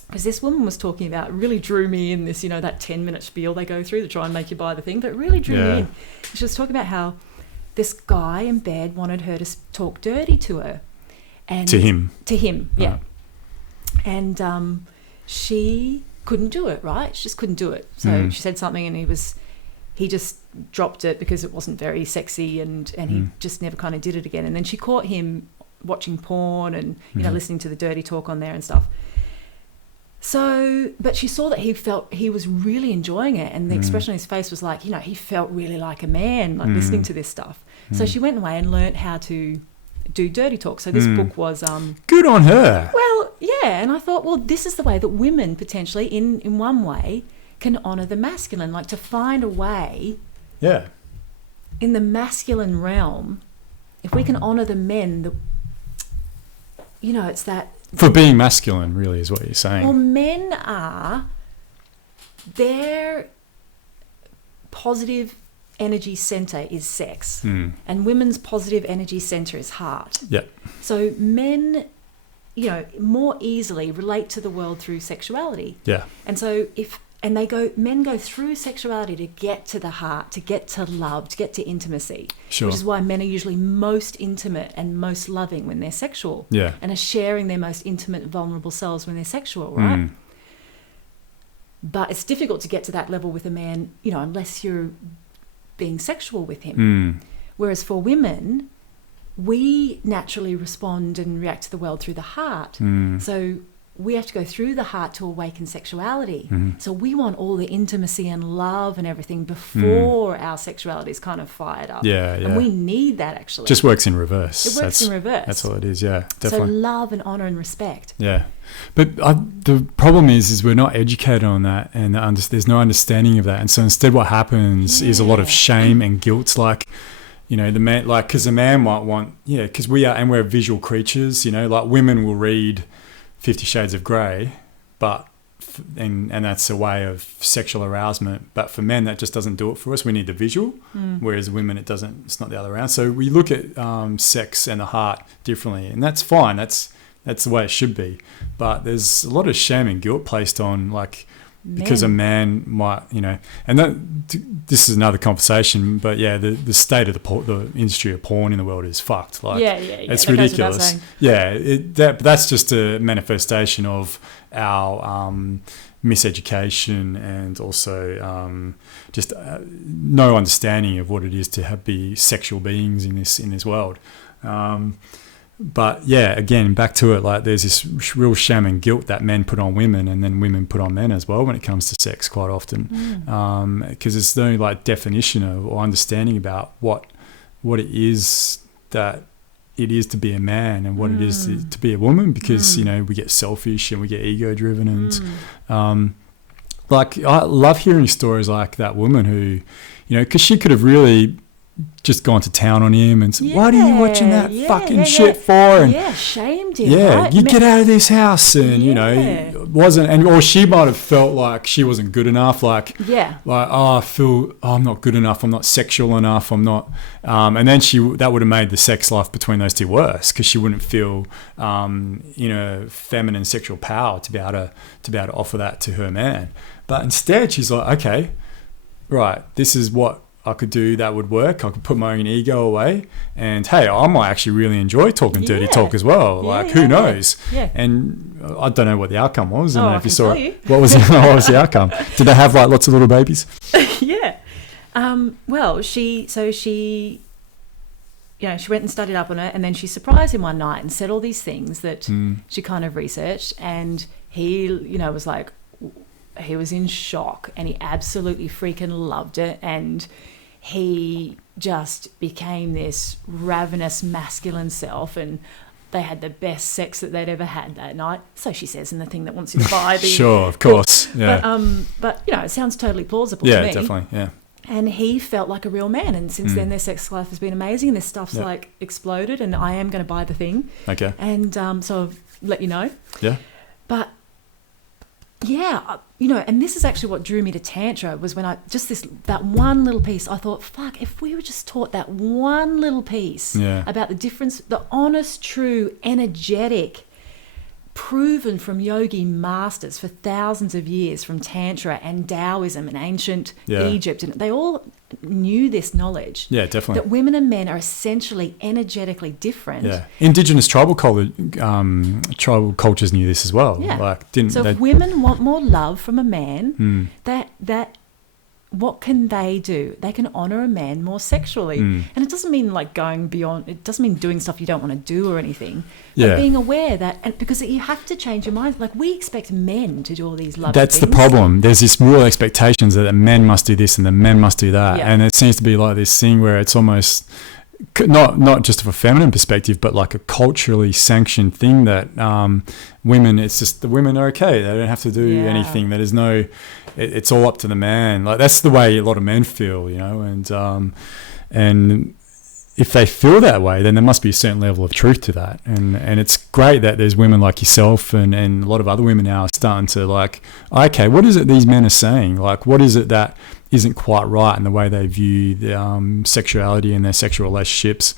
because this woman was talking about, really drew me in, this, you know, that 10-minute spiel they go through to try and make you buy the thing, but it really drew me in. She was talking about how this guy in bed wanted her to talk dirty to her. And To him, yeah. Right. And she couldn't do it, right? She just couldn't do it. So she said something and he just dropped it because it wasn't very sexy, and he just never kind of did it again. And then she caught him watching porn and, you know, listening to the dirty talk on there and stuff. So, but she saw that he was really enjoying it, and the expression on his face was like, you know, he felt really like a man, like listening to this stuff. So she went away and learnt how to do dirty talk. So this book was good on her. well, yeah, and I thought, well, this is the way that women potentially, in one way, can honour the masculine, like to find a way in the masculine realm. If we can honour the men, you know, it's that. For being masculine, really, is what you're saying. Well, men their positive energy centre is sex, and women's positive energy centre is heart. Yeah. So men, you know, more easily relate to the world through sexuality. Yeah. And so men go through sexuality to get to the heart, to get to love, to get to intimacy. Sure. Which is why men are usually most intimate and most loving when they're sexual. Yeah. And are sharing their most intimate, vulnerable selves when they're sexual, right? But it's difficult to get to that level with a man, you know, unless you're being sexual with him. Whereas for women, we naturally respond and react to the world through the heart. So we have to go through the heart to awaken sexuality. So we want all the intimacy and love and everything before our sexuality is kind of fired up. Yeah. And we need that, actually. Just works in reverse. It works in reverse. That's all it is, yeah, So definitely. love and honour and respect. Yeah. But the problem is we're not educated on that, and there's no understanding of that. And so instead what happens is a lot of shame and guilt. Like, you know, the man, like, because the man might want, because we're visual creatures, you know, like women will read 50 Shades of Grey, but and that's a way of sexual arousement. But for men, that just doesn't do it for us. We need the visual, whereas women, it's not the other way around. So we look at sex and the heart differently, and that's fine. That's the way it should be. But there's a lot of shame and guilt placed on, like, because a man might, you know, and this is another conversation, but yeah, the state of the industry of porn in the world is fucked. Like, it's that ridiculous. But that's just a manifestation of our miseducation, and also just no understanding of what it is to be sexual beings in this world. But yeah, again, back to it, like there's this real shame and guilt that men put on women, and then women put on men as well when it comes to sex quite often, because there's no like definition or understanding about what it is that it is to be a man and what it is to be a woman, because you know, we get selfish and we get ego driven, and like I love hearing stories like that woman who, you know, because she could have really just gone to town on him and said, what are you watching that fucking shit for? And shamed him. yeah, right? you get out of this house, and you know, wasn't, and or she might have felt like she wasn't good enough, like I feel I'm not good enough, I'm not sexual enough, I'm not, and then that would have made the sex life between those two worse, because she wouldn't feel feminine sexual power to be able to offer that to her man. But instead she's like, okay, right, this is what I could do that would work. I could put my own ego away, and hey, I might actually really enjoy talking dirty talk as well. Who knows? Yeah. And I don't know what the outcome was. I don't know if you saw it. What was the outcome? Did they have like lots of little babies? Yeah. Well, she went and studied up on it, and then she surprised him one night and said all these things that she kind of researched, and he, was like, he was in shock, and he absolutely freaking loved it, and he just became this ravenous masculine self, and they had the best sex that they'd ever had that night. So she says in the thing that wants you to buy the sure, of course, yeah. But it sounds totally plausible to me. Yeah, definitely, yeah. And he felt like a real man, and since then their sex life has been amazing, and this stuff's like exploded, and I am going to buy the thing. Okay. And so I'll let you know. Yeah. But yeah, and this is actually what drew me to Tantra, was when that one little piece, I thought, fuck, if we were just taught that one little piece about the difference, the honest, true, energetic, proven from yogi masters for thousands of years from Tantra and Taoism and ancient Egypt, and they all knew this knowledge. Yeah, definitely. That women and men are essentially energetically different. Yeah, indigenous tribal cultures knew this as well. Yeah. If women want more love from a man, that what can they do? They can honor a man more sexually. And it doesn't mean like going beyond, it doesn't mean doing stuff you don't want to do or anything. But being aware that, and because you have to change your mind. Like, we expect men to do all these love That's things. The problem. There's this real expectations that the men must do this and the men must do that. Yeah. And it seems to be like this thing where it's almost not just from a feminine perspective, but like a culturally sanctioned thing that women, it's just the women are okay. They don't have to do anything. There is no, it's all up to the man. Like, that's the way a lot of men feel, and if they feel that way, then there must be a certain level of truth to that. And it's great that there's women like yourself and a lot of other women now are starting to like, okay, what is it these men are saying? Like, what is it that isn't quite right in the way they view the, sexuality and their sexual relationships?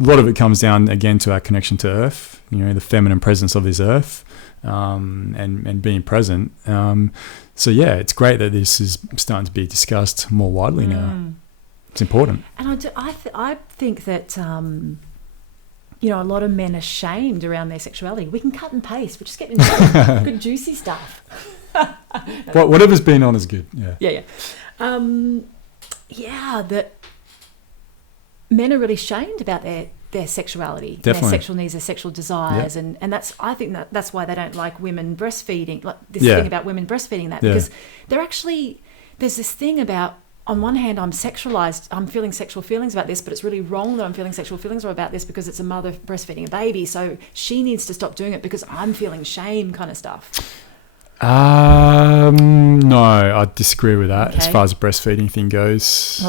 A lot of it comes down, again, to our connection to Earth, the feminine presence of this Earth, and being present. So, yeah, it's great that this is starting to be discussed more widely now. It's important. And I think that, a lot of men are shamed around their sexuality. We can cut and paste. We're just getting good, juicy stuff. Whatever's been on is good. Yeah. That men are really shamed about their sexuality, their sexual needs, their sexual desires, and I think that's why they don't like women breastfeeding, like this thing about women breastfeeding because they're actually, there's this thing about, on one hand, I'm sexualized, I'm feeling sexual feelings about this, but it's really wrong that I'm feeling sexual feelings about this because it's a mother breastfeeding a baby, so she needs to stop doing it because I'm feeling shame, kind of stuff. No, I disagree with that. As far as the breastfeeding thing goes. I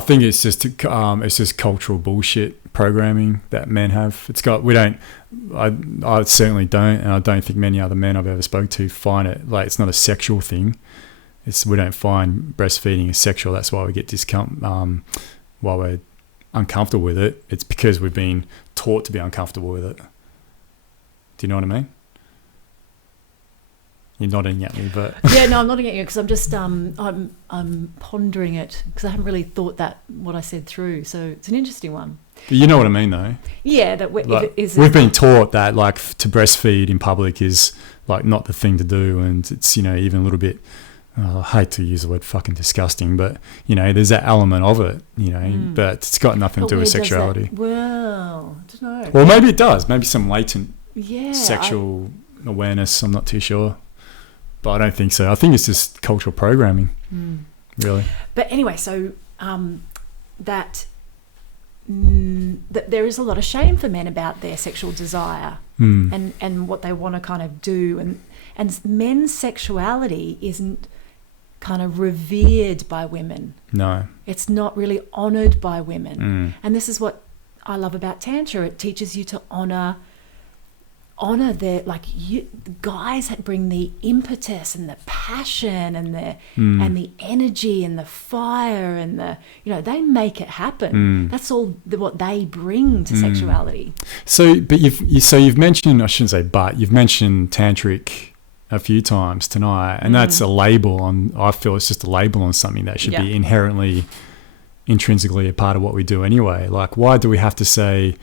think it's just cultural bullshit programming that men have. I certainly don't, and I don't think many other men I've ever spoke to find it, like, it's not a sexual thing. We don't find breastfeeding as sexual. That's why we get why we're uncomfortable with it. It's because we've been taught to be uncomfortable with it. Do you know what I mean? You're nodding at me, but I'm nodding at you because I'm just I'm pondering it because I haven't really thought what I said through. So it's an interesting one. But you know what I mean, though. Yeah, we've been taught that like to breastfeed in public is like not the thing to do, and it's even a little bit. I hate to use the word fucking disgusting, but there's that element of it, but it's got nothing to do with sexuality. Well, I don't know. Well, maybe it does. Maybe some latent sexual awareness. I'm not too sure. But I don't think so. I think it's just cultural programming, really. But anyway, so that there is a lot of shame for men about their sexual desire and what they want to kind of do. And men's sexuality isn't kind of revered by women. No. It's not really honored by women. And this is what I love about Tantra. It teaches you to honor their, like, guys that bring the impetus and the passion and the energy and the fire and they make it happen. That's all what they bring to sexuality. So, but you've mentioned, I shouldn't say, but you've mentioned tantric a few times tonight, and that's a label on. I feel it's just a label on something that should be intrinsically a part of what we do anyway. Like, why do we have to say?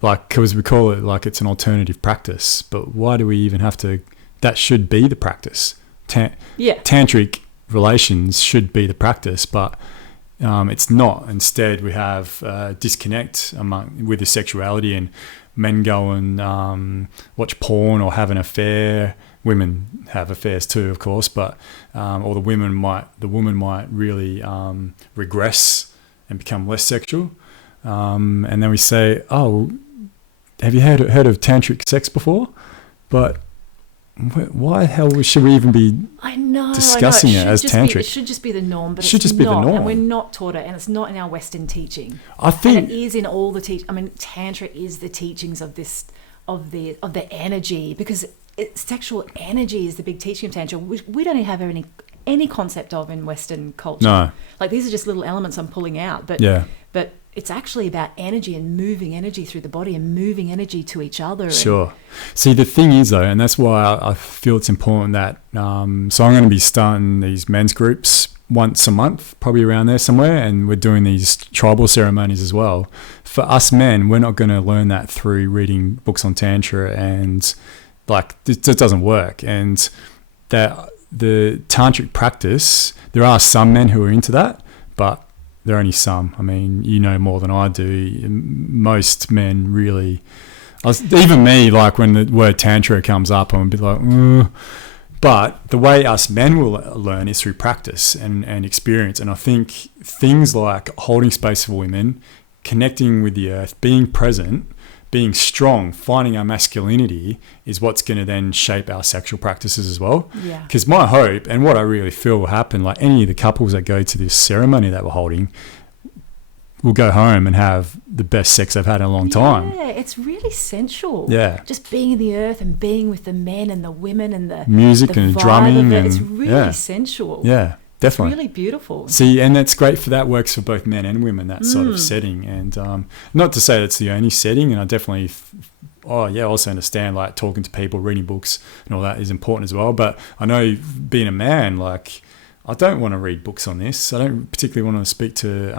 Like, because we call it like it's an alternative practice, but why do we even have to? That should be the practice. Tantric relations should be the practice, but it's not. Instead, we have disconnect with the sexuality, and men go and watch porn or have an affair. Women have affairs too, of course, but or the woman might really regress and become less sexual, and then we say, "Oh, have you heard of tantric sex before?" But why the hell should we even be discussing it as tantric? It should just be the norm, but it should just be the norm. And we're not taught it, and it's not in our Western teaching. I think and it is in all the Tantra is the teachings of this of the energy, because sexual energy is the big teaching of Tantra, which we don't even have any concept of in Western culture. No. Like, these are just little elements I'm pulling out, but it's actually about energy and moving energy through the body and moving energy to each other. Sure. See, the thing is, though, and that's why I feel it's important that so I'm going to be starting these men's groups once a month, probably around there somewhere, and we're doing these tribal ceremonies as well. For us men, we're not going to learn that through reading books on Tantra, and like it doesn't work. And that the tantric practice, there are some men who are into that, but there are only some. I mean, you know more than I do. Most men really, even me, like when the word tantra comes up, I'm a bit like, But the way us men will learn is through practice and experience. And I think things like holding space for women, connecting with the earth, being present, being strong, finding our masculinity is what's going to then shape our sexual practices as well. Yeah. Because my hope and what I really feel will happen, like any of the couples that go to this ceremony that we're holding, will go home and have the best sex they've had in a long time. Yeah, it's really sensual. Yeah. Just being in the earth and being with the men and the women and the music and drumming. And it's really sensual. Yeah. Definitely. It's really beautiful. See, and that's great for that works for both men and women, that sort of setting. And not to say it's the only setting, and I definitely, also understand like talking to people, reading books and all that is important as well. But I know being a man, like I don't want to read books on this. I don't particularly want to speak to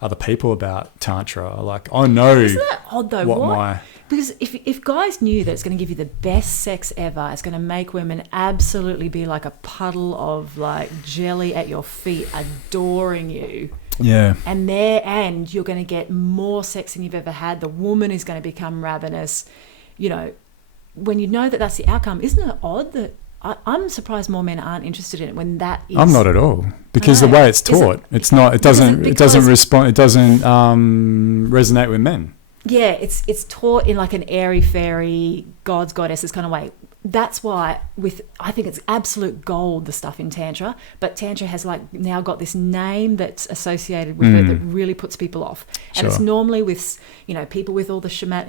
other people about Tantra. Like I know. Isn't that odd though? Because if guys knew that it's going to give you the best sex ever, it's going to make women absolutely be like a puddle of like jelly at your feet, adoring you. Yeah. And you're going to get more sex than you've ever had. The woman is going to become ravenous. You know, when you know that that's the outcome, isn't it odd that I'm surprised more men aren't interested in it when that is. I'm not at all, because the way it's taught, it doesn't resonate with men. Yeah, it's taught in like an airy fairy gods goddesses kind of way. That's why I think it's absolute gold, the stuff in Tantra, but Tantra has like now got this name that's associated with it that really puts people off. And it's normally with, people with all the shaman,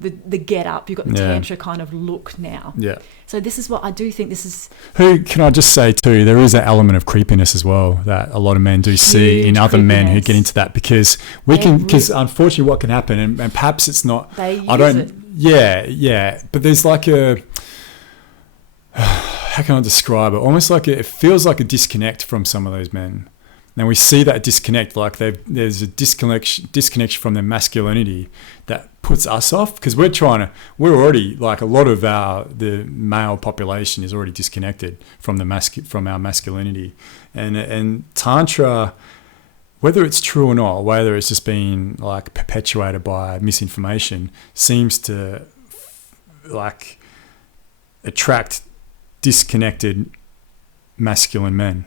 the get up. You've got the Tantra kind of look now. Yeah. So this is what I do think this is. Who can I just say too, there is an element of creepiness as well that a lot of men do see in other men who get into that, because because unfortunately what can happen, and perhaps it's not, but there's like how can I describe it? Almost like it feels like a disconnect from some of those men. And we see that disconnect, like there's a disconnection from their masculinity that puts us off, because we're already like a lot of the male population is already disconnected from our masculinity, and Tantra, whether it's true or not, whether it's just being like perpetuated by misinformation, seems to like attract disconnected masculine men,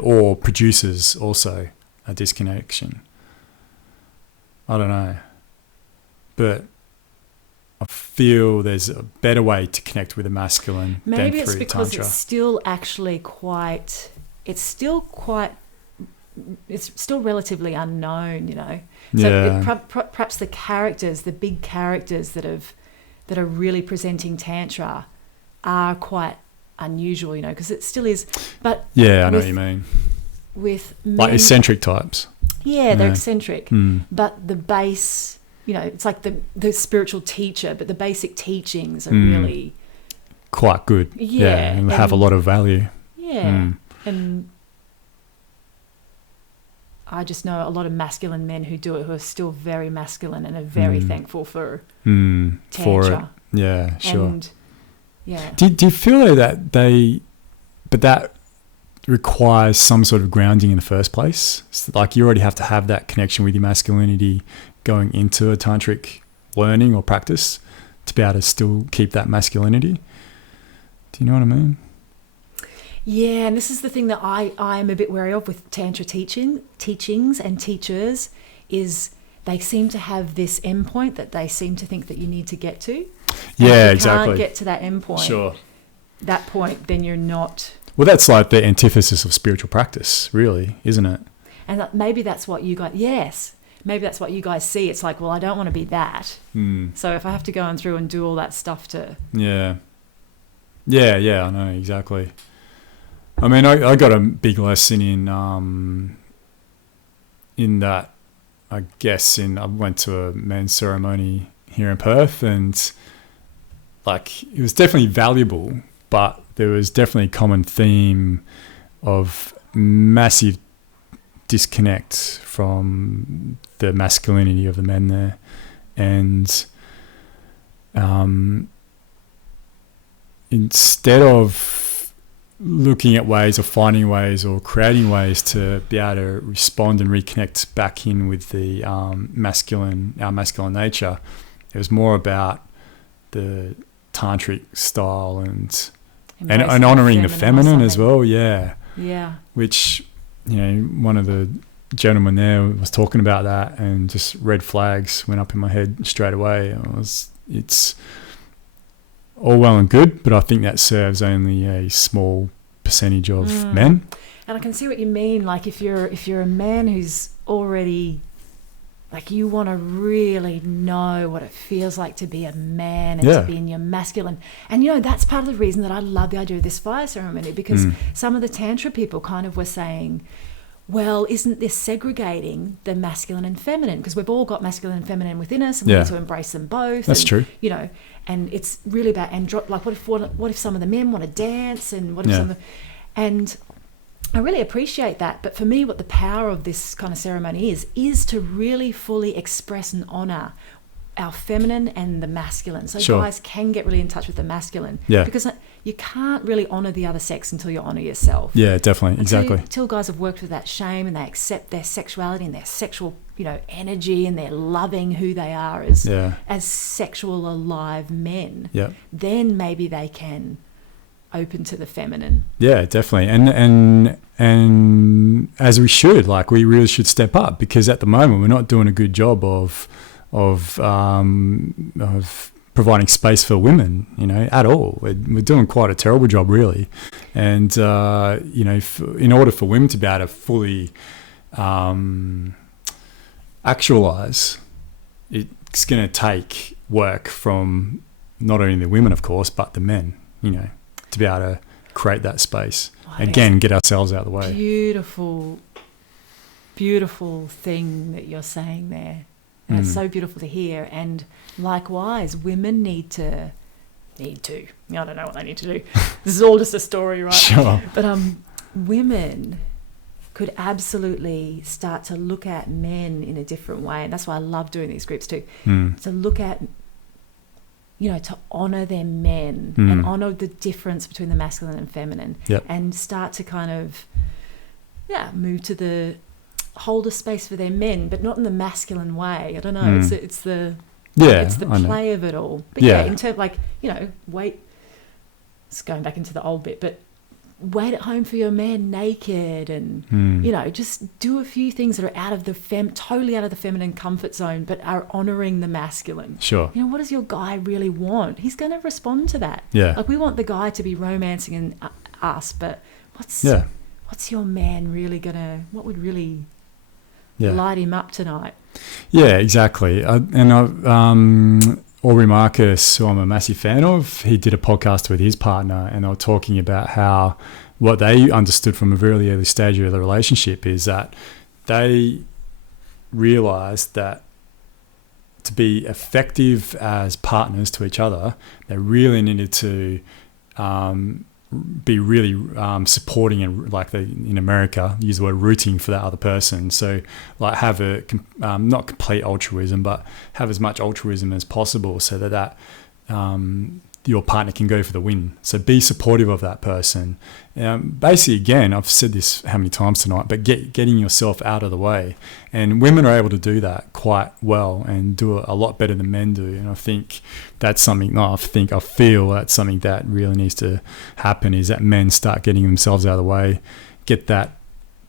or produces also a disconnection. I don't know, but feel there's a better way to connect with the masculine Maybe than it's through because Tantra. it's still actually it's still relatively unknown, you know. So Yeah. perhaps the characters, the big characters that are really presenting Tantra are quite unusual, you know, because it still is. But Yeah, I know what you mean. With men, Like eccentric types. yeah, they're Yeah. eccentric. But the base, you know, it's like the spiritual teacher, but the basic teachings are really quite good. Yeah, and have a lot of value. Yeah. And I just know a lot of masculine men who do it who are still very masculine and are very thankful for Tantra. For it. Yeah, sure. And yeah. Do you feel though that requires some sort of grounding in the first place? It's like you already have to have that connection with your masculinity going into a tantric learning or practice to be able to still keep that masculinity. Do you know what I mean? Yeah, and this is the thing that I am a bit wary of with Tantra teachings and teachers is they seem to have this endpoint that they seem to think that you need to get to. Yeah, if exactly. You can't get to that endpoint. Sure. That point, then you're not. Well, that's like the antithesis of spiritual practice, really, isn't it? And maybe that's what you guys. Yes, maybe that's what you guys see. It's like, well, I don't want to be that. So if I have to go on through and do all that stuff to. Yeah, I know exactly. I mean, I got a big lesson in that. I guess I went to a men's ceremony here in Perth, and like it was definitely valuable, but there was definitely a common theme of massive disconnect from the masculinity of the men there, and instead of looking at ways or finding ways or creating ways to be able to respond and reconnect back in with the our masculine nature, it was more about the tantric style and honouring the feminine as well. Yeah. Which, you know, one of the gentlemen there was talking about that, and just red flags went up in my head straight away. It's all well and good, but I think that serves only a small percentage of men. And I can see what you mean. Like if you're a man who's already, like, you want to really know what it feels like to be a man and to be in your masculine. And, you know, that's part of the reason that I love the idea of this fire ceremony, because some of the Tantra people kind of were saying, well, isn't this segregating the masculine and feminine? Because we've all got masculine and feminine within us, and we need to embrace them both. That's true. You know, and it's really about like what if some of the men want to dance, and what if and I really appreciate that. But for me, what the power of this kind of ceremony is to really fully express and honour our feminine and the masculine. So guys can get really in touch with the masculine. Yeah. Because you can't really honour the other sex until you honour yourself. Yeah, definitely. Exactly. Until guys have worked with that shame and they accept their sexuality and their sexual, you know, energy, and they're loving who they are as sexual, alive men. Yeah. Then maybe they can open to the feminine. Yeah, definitely. And as we should, like, we really should step up, because at the moment we're not doing a good job of providing space for women, you know, at all. We're doing quite a terrible job, really. And you know, in order for women to be able to fully actualize, it's going to take work from not only the women, of course, but the men, you know, to be able to create that space. Again, get ourselves out of the way. Beautiful, beautiful thing that you're saying there. And it's so beautiful to hear. And likewise, women need to. I don't know what they need to do. This is all just a story, right? Sure. But women could absolutely start to look at men in a different way. And that's why I love doing these groups too. To look at, you know, to honour their men and honour the difference between the masculine and feminine. Yep. And start to kind of, move to the hold a space for their men, but not in the masculine way. I don't know. It's the play of it all. But in terms, like, you know, it's going back into the old bit, but wait at home for your man naked, and you know, just do a few things that are out of the totally out of the feminine comfort zone, but are honoring the masculine. Sure. You know, what does your guy really want? He's going to respond to that. Yeah. Like, we want the guy to be romancing us, but what's your man really gonna? What would really light him up tonight? Yeah, exactly. Aubrey Marcus, who I'm a massive fan of, he did a podcast with his partner, and they were talking about how what they understood from a very early stage of the relationship is that they realized that to be effective as partners to each other, they really needed to be really supporting, and like they in America use the word rooting for that other person. So like have a not complete altruism, but have as much altruism as possible, so that your partner can go for the win. So be supportive of that person. Basically, again, I've said this how many times tonight, but getting yourself out of the way. And women are able to do that quite well and do it a lot better than men do. And I think that's something, I feel that's something that really needs to happen, is that men start getting themselves out of the way, get that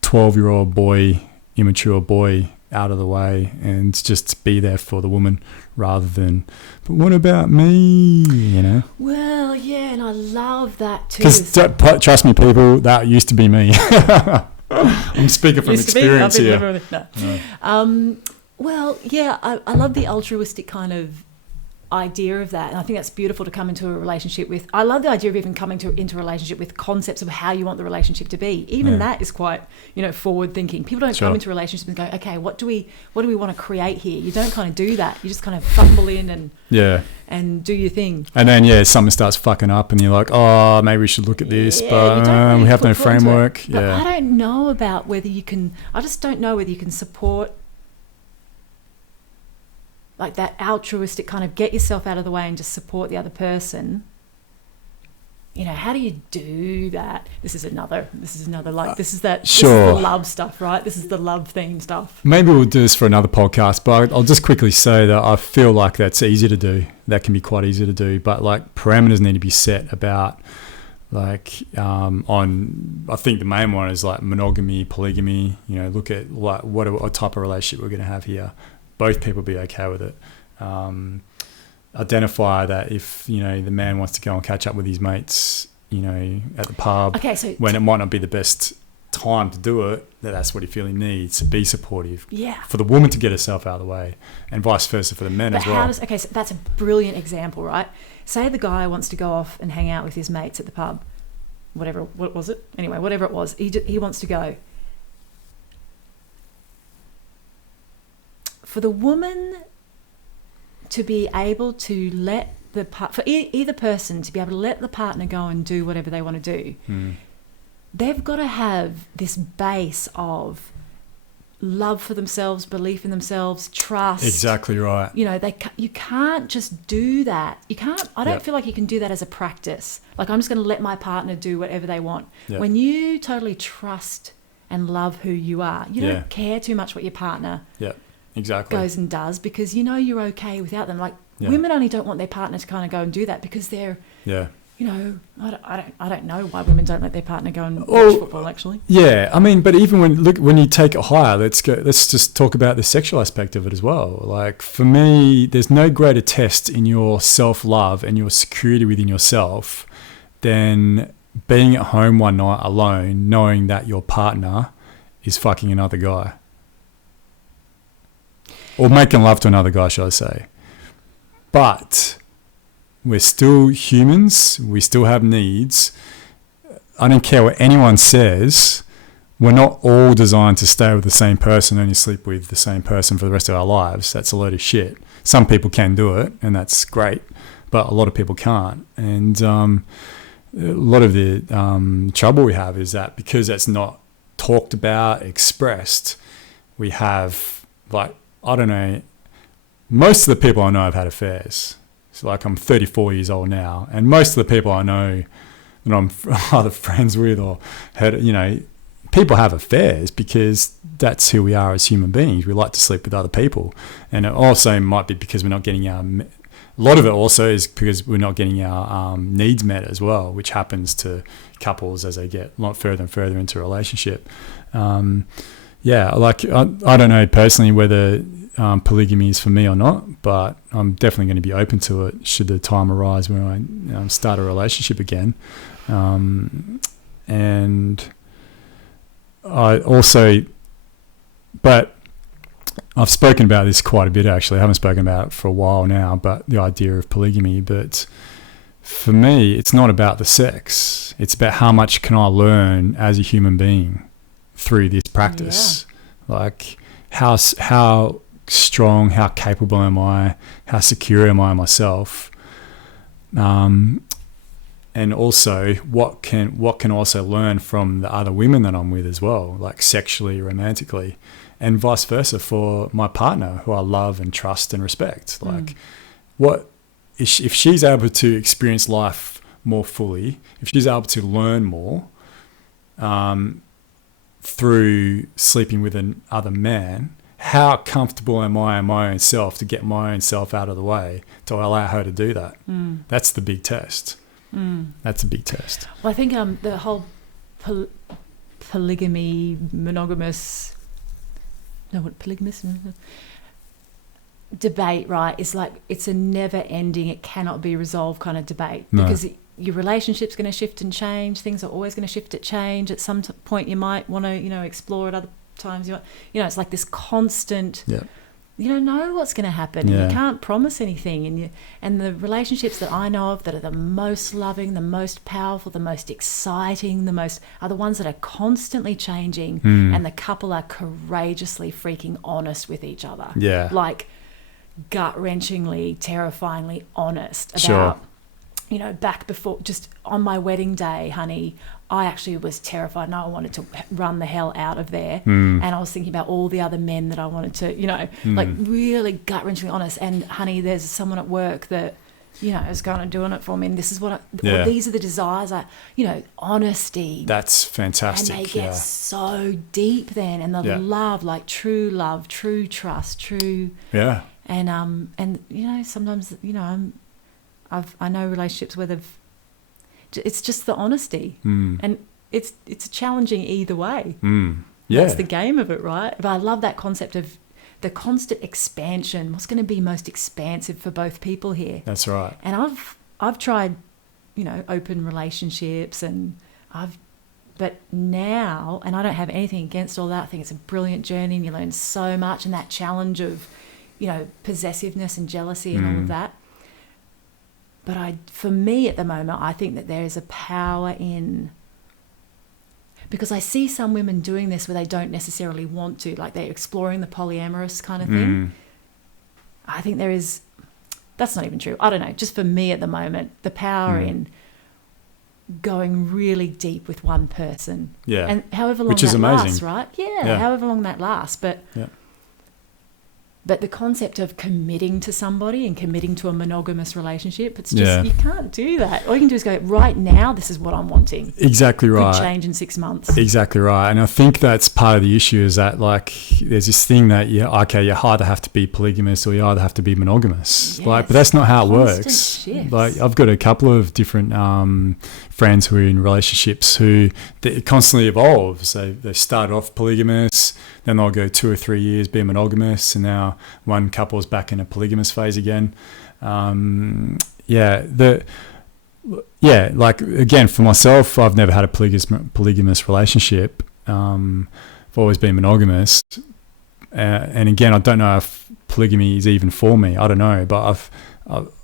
12-year-old boy, immature boy out of the way, and just be there for the woman rather than, but what about me, you know? Well, yeah, and I love that too. Because trust me, people, that used to be me. I'm speaking from experience here. No. Well, yeah, I love the altruistic kind of idea of that, and I think that's beautiful to come into a relationship with. I love the idea of even coming into a relationship with concepts of how you want the relationship to be. Even that is quite, you know, forward thinking. People don't come into relationships and go, okay, what do we want to create here? You don't kind of do that. You just kind of fumble in and do your thing. And then something starts fucking up, and you're like, oh, maybe we should look at this, but really we have no framework. But I don't know about whether you can. I just don't know whether you can support, like, that altruistic kind of get yourself out of the way and just support the other person. You know, how do you do that? This is another like, this is the love stuff, right? This is the love theme stuff. Maybe we'll do this for another podcast, but I'll just quickly say that I feel like that's easy to do. That can be quite easy to do, but like parameters need to be set about, like, I think the main one is like monogamy, polygamy. You know, look at like what type of relationship we're going to have here. Both people be okay with it. Identify that if, you know, the man wants to go and catch up with his mates, you know, at the pub, when it might not be the best time to do it, that's what he feels he needs. To be supportive. Yeah. For the woman to get herself out of the way, and vice versa for the men as well. So that's a brilliant example, right? Say the guy wants to go off and hang out with his mates at the pub. Whatever it was. He wants to go. For the woman to be able to let for either person to be able to let the partner go and do whatever they want to do, they've got to have this base of love for themselves, belief in themselves, trust. Exactly right. You know, you can't just do that. You can't. I don't feel like you can do that as a practice. Like, I'm just going to let my partner do whatever they want. Yep. When you totally trust and love who you are, you don't care too much what your partner. Yeah. Exactly. Goes and does, because you know you're okay without them. Like, women only don't want their partner to kind of go and do that because they're, you know, I don't know why women don't let their partner go and watch football, actually. Yeah, I mean, but even when you take it higher, let's just talk about the sexual aspect of it as well. Like, for me, there's no greater test in your self-love and your security within yourself than being at home one night alone, knowing that your partner is fucking another guy. Or making love to another guy, shall I say. But we're still humans. We still have needs. I don't care what anyone says. We're not all designed to stay with the same person, only sleep with the same person for the rest of our lives. That's a load of shit. Some people can do it, and that's great. But a lot of people can't. And a lot of the trouble we have is that because it's not talked about, expressed, we have, like, I don't know, most of the people I know have had affairs. So, like, I'm 34 years old now, and most of the people I know that I'm either friends with or heard, you know, people have affairs because that's who we are as human beings. We like to sleep with other people. And it also might be because we're not getting our a lot of it also is because we're not getting our needs met as well, which happens to couples as they get a lot further and further into a relationship. Like I don't know personally whether polygamy is for me or not, but I'm definitely going to be open to it should the time arise when I start a relationship again. And I also, but I've spoken about this quite a bit actually. I haven't spoken about it for a while now, but the idea of polygamy. But for me, it's not about the sex. It's about how much can I learn as a human being through this practice. Yeah. Like how strong, how capable am I? How secure am I myself? And also what can also learn from the other women that I'm with as well, like sexually, romantically, and vice versa for my partner who I love and trust and respect. Like what if she's able to experience life more fully, if she's able to learn more through sleeping with another man, how comfortable am I in my own self to get my own self out of the way to allow her to do that? That's the big test. That's a big test. Well, I think the whole polygamous debate, right, is like it's a never-ending, it cannot be resolved kind of debate. No. Because your relationship's going to shift and change. Things are always going to shift and change. At some point, you might want to, explore. At other times, it's like this constant. Yeah. You don't know what's going to happen. Yeah. You can't promise anything. And the relationships that I know of that are the most loving, the most powerful, the most exciting, are the ones that are constantly changing, and the couple are courageously freaking honest with each other. Yeah. Like gut-wrenchingly, terrifyingly honest about, back before, just on my wedding day, honey, I actually was terrified and I wanted to run the hell out of there. And I was thinking about all the other men that I wanted to, like really gut-wrenchingly honest. And honey, there's someone at work that, is kind of doing it for me. And this is what, these are the desires, honesty. That's fantastic. And they get so deep then. And the love, true love, true trust, true. Yeah. And sometimes, I know relationships where it's just the honesty, and it's challenging either way. Yeah, that's the game of it, right? But I love that concept of the constant expansion. What's going to be most expansive for both people here? That's right. And I've tried, open relationships, but now, and I don't have anything against all that. I think it's a brilliant journey, and you learn so much, and that challenge of, possessiveness and jealousy and all of that. But for me at the moment, I think that there is a power in, because I see some women doing this where they don't necessarily want to, like they're exploring the polyamorous kind of thing. I think that's not even true. I don't know. Just for me at the moment, the power in going really deep with one person. Yeah. And however long that lasts, right? Yeah, however long that lasts. But the concept of committing to somebody and committing to a monogamous relationship, it's just, you can't do that. All you can do is go, right now, this is what I'm wanting. Exactly right. Could change in 6 months. Exactly right. And I think that's part of the issue is that, there's this thing that, you either have to be polygamous or you either have to be monogamous. Yes. But that's not how it works. Shifts. I've got a couple of different friends who are in relationships who it constantly evolves. They started off polygamous, then they'll go 2 or 3 years being monogamous, and now one couple is back in a polygamous phase again. Again, for myself, I've never had a polygamous relationship. I've always been monogamous. And again, I don't know if polygamy is even for me. I don't know, but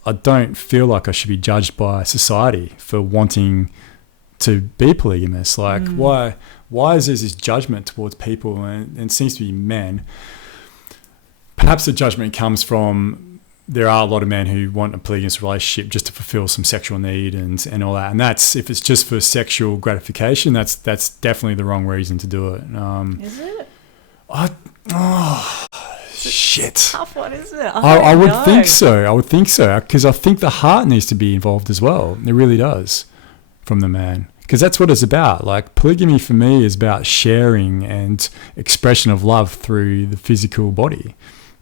I don't feel like I should be judged by society for wanting to be polygamous. Why is there this judgment towards people, and it seems to be men? Perhaps the judgment comes from, there are a lot of men who want a polygamous relationship just to fulfill some sexual need and all that. And that's, if it's just for sexual gratification, that's definitely the wrong reason to do it. Is it? Shit. Tough one, isn't it? I would think so. Because I think the heart needs to be involved as well. It really does, from the man. Because that's what it's about. Polygamy for me is about sharing and expression of love through the physical body.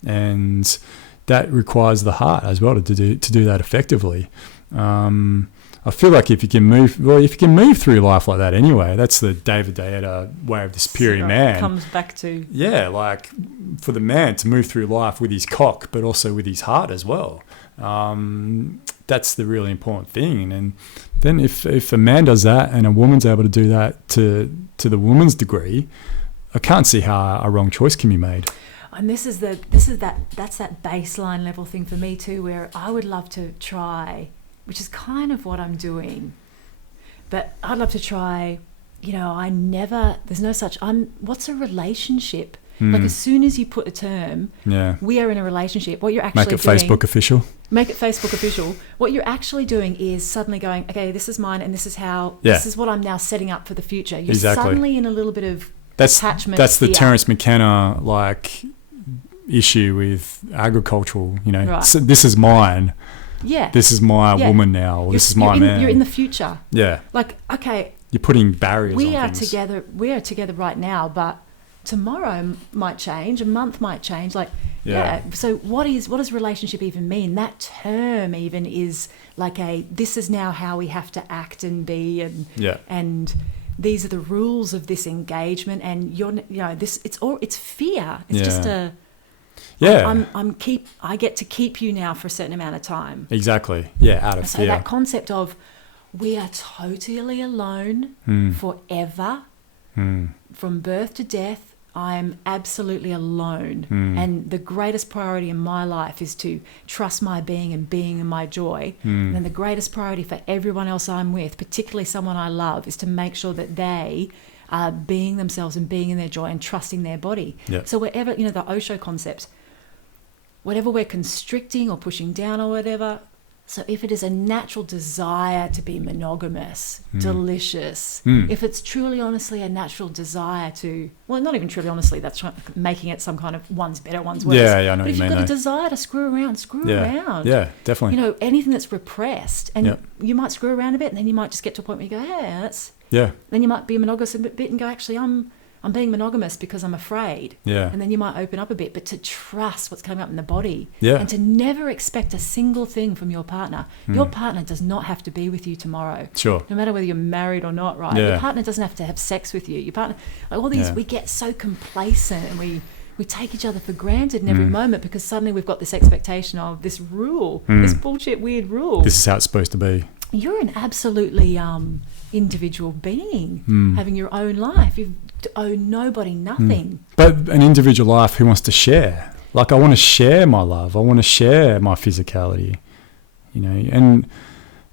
And that requires the heart as well to do that effectively. I feel like if you can move through life like that anyway, that's the David Deida way of the superior man. Comes back to like for the man to move through life with his cock, but also with his heart as well. That's the really important thing. And then if a man does that and a woman's able to do that to the woman's degree, I can't see how a wrong choice can be made. And that's that baseline level thing for me too, where I would love to try, which is kind of what I'm doing, but I'd love to try, what's a relationship? Like as soon as you put a term, we are in a relationship, what you're actually doing... Make it Facebook official. What you're actually doing is suddenly going, okay, this is mine and this is this is what I'm now setting up for the future. You're suddenly in a little bit of attachment. That's the Terence McKenna, issue with agricultural, right. So this is mine. Yeah. This is my woman now, or this is my man. You're in the future. Yeah. Okay. You're putting barriers on things. We are together right now, but tomorrow might change, a month might change. So what does relationship even mean? That term even is this is now how we have to act and be, and these are the rules of this engagement, and it's fear. It's just a... Yeah, I get to keep you now for a certain amount of time. Exactly. Yeah, out of fear. So that concept of we are totally alone forever, from birth to death. I'm absolutely alone, and the greatest priority in my life is to trust my being and being in my joy. And then the greatest priority for everyone else I'm with, particularly someone I love, is to make sure that they are being themselves and being in their joy and trusting their body. Yep. So wherever, the Osho concept, whatever we're constricting or pushing down or whatever, so if it is a natural desire to be monogamous, delicious, if it's truly honestly a natural desire to, well, not even truly honestly, that's making it some kind of one's better, one's worse. Yeah, I know what you mean. But if you've got a desire to screw around. Yeah, definitely. Anything that's repressed, and you might screw around a bit, and then you might just get to a point where you go, hey, that's... Yeah. Then you might be monogamous a bit and go, actually, I'm being monogamous because I'm afraid. Yeah. And then you might open up a bit, but to trust what's coming up in the body. Yeah. And to never expect a single thing from your partner. Your partner does not have to be with you tomorrow. Sure. No matter whether you're married or not, right? Yeah. Your partner doesn't have to have sex with you. Your partner, all these, we get so complacent and we take each other for granted in every moment because suddenly we've got this expectation of this rule, this bullshit weird rule. This is how it's supposed to be. You're an absolutely individual being, having your own life. You owe nobody nothing. But an individual life who wants to share. I want to share my love. I want to share my physicality, and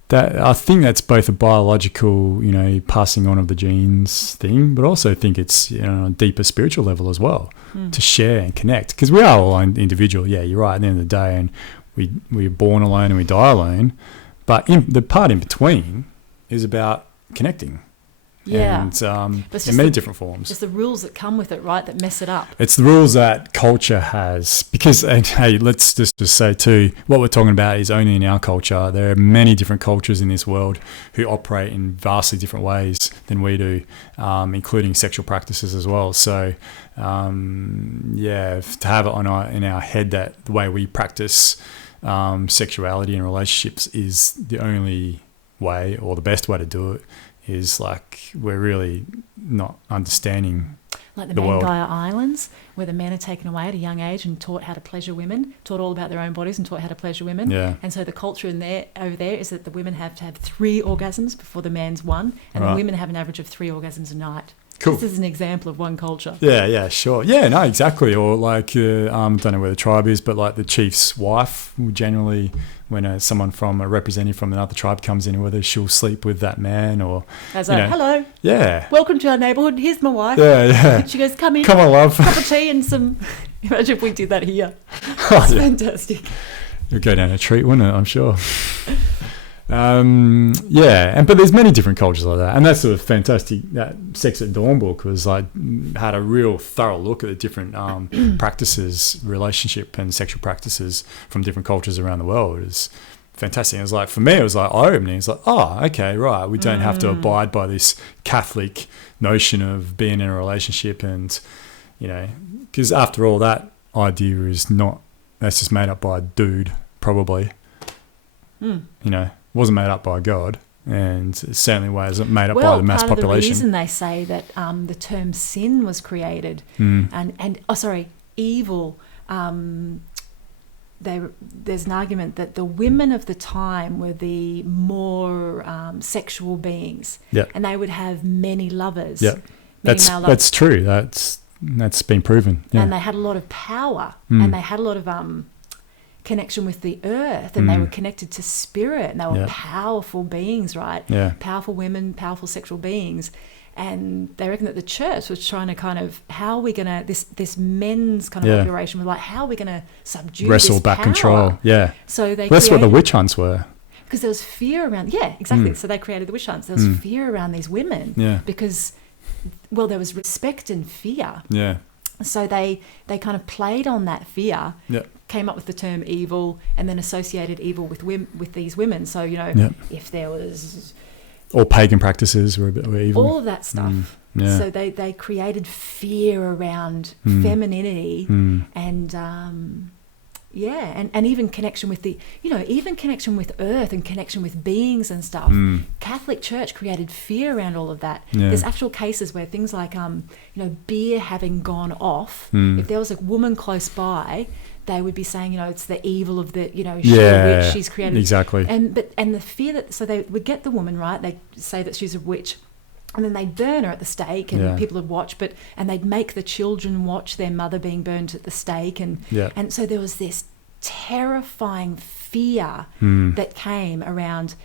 that I think that's both a biological, passing on of the genes thing, but also think it's on a deeper spiritual level as well, to share and connect. Because we are all individual. Yeah, you're right. At the end of the day, and we're born alone and we die alone. But the part in between is about connecting. Yeah. And in many different forms. Just the rules that come with it, right, that mess it up. It's the rules that culture has. Because, hey, let's just say too, what we're talking about is only in our culture. There are many different cultures in this world who operate in vastly different ways than we do, including sexual practices as well. So, to have it in our head that the way we practice sexuality and relationships is the only way or the best way to do it is we're really not understanding the world. Mangaya Islands, where the men are taken away at a young age and taught how to pleasure women, taught all about their own bodies and taught how to pleasure women. Yeah. And so the culture over there is that the women have to have 3 orgasms before the man's one, and the women have an average of 3 orgasms a night. Cool. This is an example of one culture. Yeah, sure. Yeah, no, exactly. Or I don't know where the tribe is, but the chief's wife will generally, when someone from a representative from another tribe comes in, whether she'll sleep with that man or... hello. Yeah. Welcome to our neighbourhood. Here's my wife. Yeah. She goes, come in. Come on, love. Cup of tea and some... Imagine if we did that here. That's fantastic. You'll go down a treat, wouldn't it? I'm sure. But there's many different cultures like that, and that's sort of fantastic. That Sex at Dawn book was had a real thorough look at the different practices, relationship and sexual practices from different cultures around the world. It was fantastic. It was for me, it was eye-opening. It's oh, okay, right. We don't have to abide by this Catholic notion of being in a relationship, and because after all, that idea is not that's just made up by a dude, probably. You know, wasn't made up by God, and it certainly wasn't made up by the mass population. Well, part of the reason they say that the term sin was created, evil. There's an argument that the women of the time were the more sexual beings, and they would have many lovers. Yeah, that's true. That's been proven. Yeah. And they had a lot of power, and they had a lot of connection with the earth, and they were connected to spirit, and they were powerful beings, right? Yeah. Powerful women, powerful sexual beings. And they reckon that the church was trying to kind of, how are we going to, this men's kind of population was like, how are we going to subdue wrestle this back power? Control? Yeah. So they that's what the witch hunts were. Because there was fear around, exactly. So they created the witch hunts. There was fear around these women because, well, there was respect and fear. Yeah. So they kind of played on that fear, came up with the term evil, and then associated evil with these women. So, you know, if there was... All pagan practices were evil. All of that stuff. So they created fear around femininity and even connection with even connection with earth and connection with beings and stuff. Catholic Church created fear around all of that. There's actual cases where things like beer having gone off, if there was a woman close by, they would be saying, it's the evil of the, she's a witch, she's created. Exactly. And the fear that, so they would get the woman, right? They say that she's a witch, and then they'd burn her at the stake, and people would watch, and they'd make the children watch their mother being burned at the stake. And so there was this terrifying fear that came around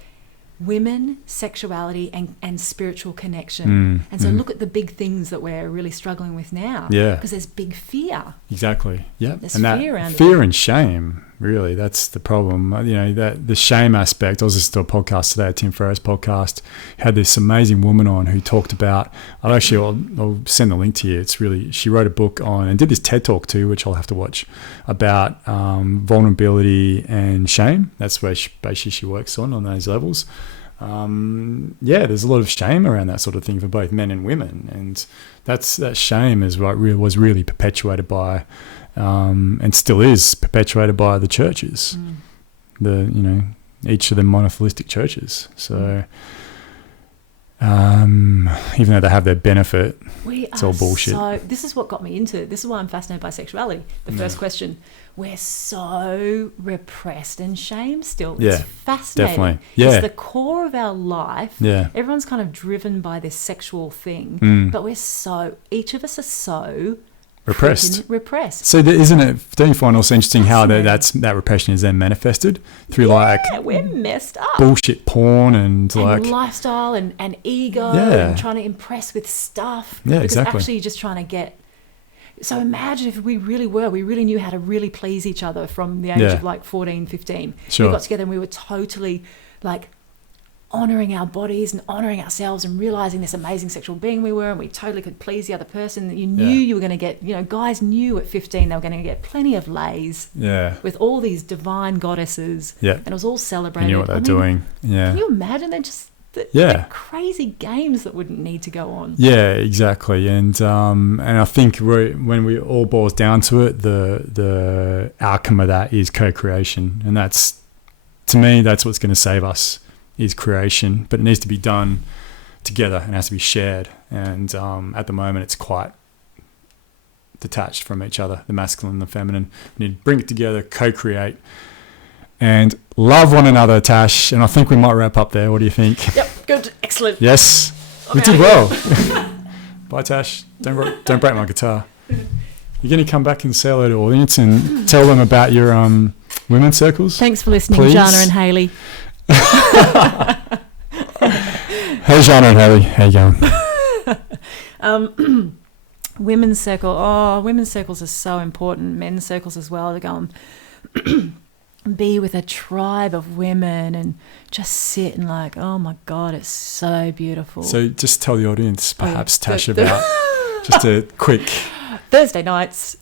women, sexuality, and spiritual connection. And so look at the big things that we're really struggling with now. Yeah. Because there's big fear. Exactly. Yeah. There's fear around it. Fear and shame, really, that's the problem. That the shame aspect. I was listening to a podcast today, Tim Ferriss' podcast, had this amazing woman on who talked about, I'll send the link to you. It's really, she wrote a book on, and did this TED talk too, which I'll have to watch, about vulnerability and shame. That's where she works on those levels. There's a lot of shame around that sort of thing for both men and women, and that shame is what was really perpetuated by, and still is perpetuated by the churches, each of the monolithic churches. So, even though they have their benefit, it's all bullshit. So this is what got me into. This is why I'm fascinated by sexuality. The first question. We're so repressed and shamed still. It's fascinating. Definitely. Yeah. It's the core of our life. Yeah. Everyone's kind of driven by this sexual thing, but each of us are so repressed. So don't you find also interesting how that repression is then manifested through we're messed up. Bullshit porn and lifestyle and ego and trying to impress with stuff. Yeah, exactly. Because actually you're just trying to get. So imagine if we really knew how to really please each other from the age of 14, 15. Sure. We got together and we were totally honouring our bodies and honouring ourselves and realising this amazing sexual being we were, and we totally could please the other person. That you knew you were going to get, guys knew at 15 they were going to get plenty of lays with all these divine goddesses. Yeah. And it was all celebrated. You knew what they're doing. Yeah. Can you imagine? They're just... The crazy games that wouldn't need to go on. Yeah, exactly. And I think when we all boils down to it, the outcome of that is co-creation, and that's, to me, that's what's going to save us, is creation. But it needs to be done together and has to be shared. And at the moment, it's quite detached from each other, the masculine and the feminine. We need to bring it together, co-create, and love one another, Tash. And I think we might wrap up there. What do you think? Yep, good, excellent. Yes, we did well. Bye, Tash. Don't break my guitar. You're going to come back and say hello to the audience and tell them about your women's circles. Thanks for listening, please. Jana and Hayley. Hey, Jana and Hayley. How you going? Women's circle. Oh, women's circles are so important. Men's circles as well. To go and be with a tribe of women and just sit and oh my God, it's so beautiful. So just tell the audience, perhaps, Tash, about just a quick... Thursday nights,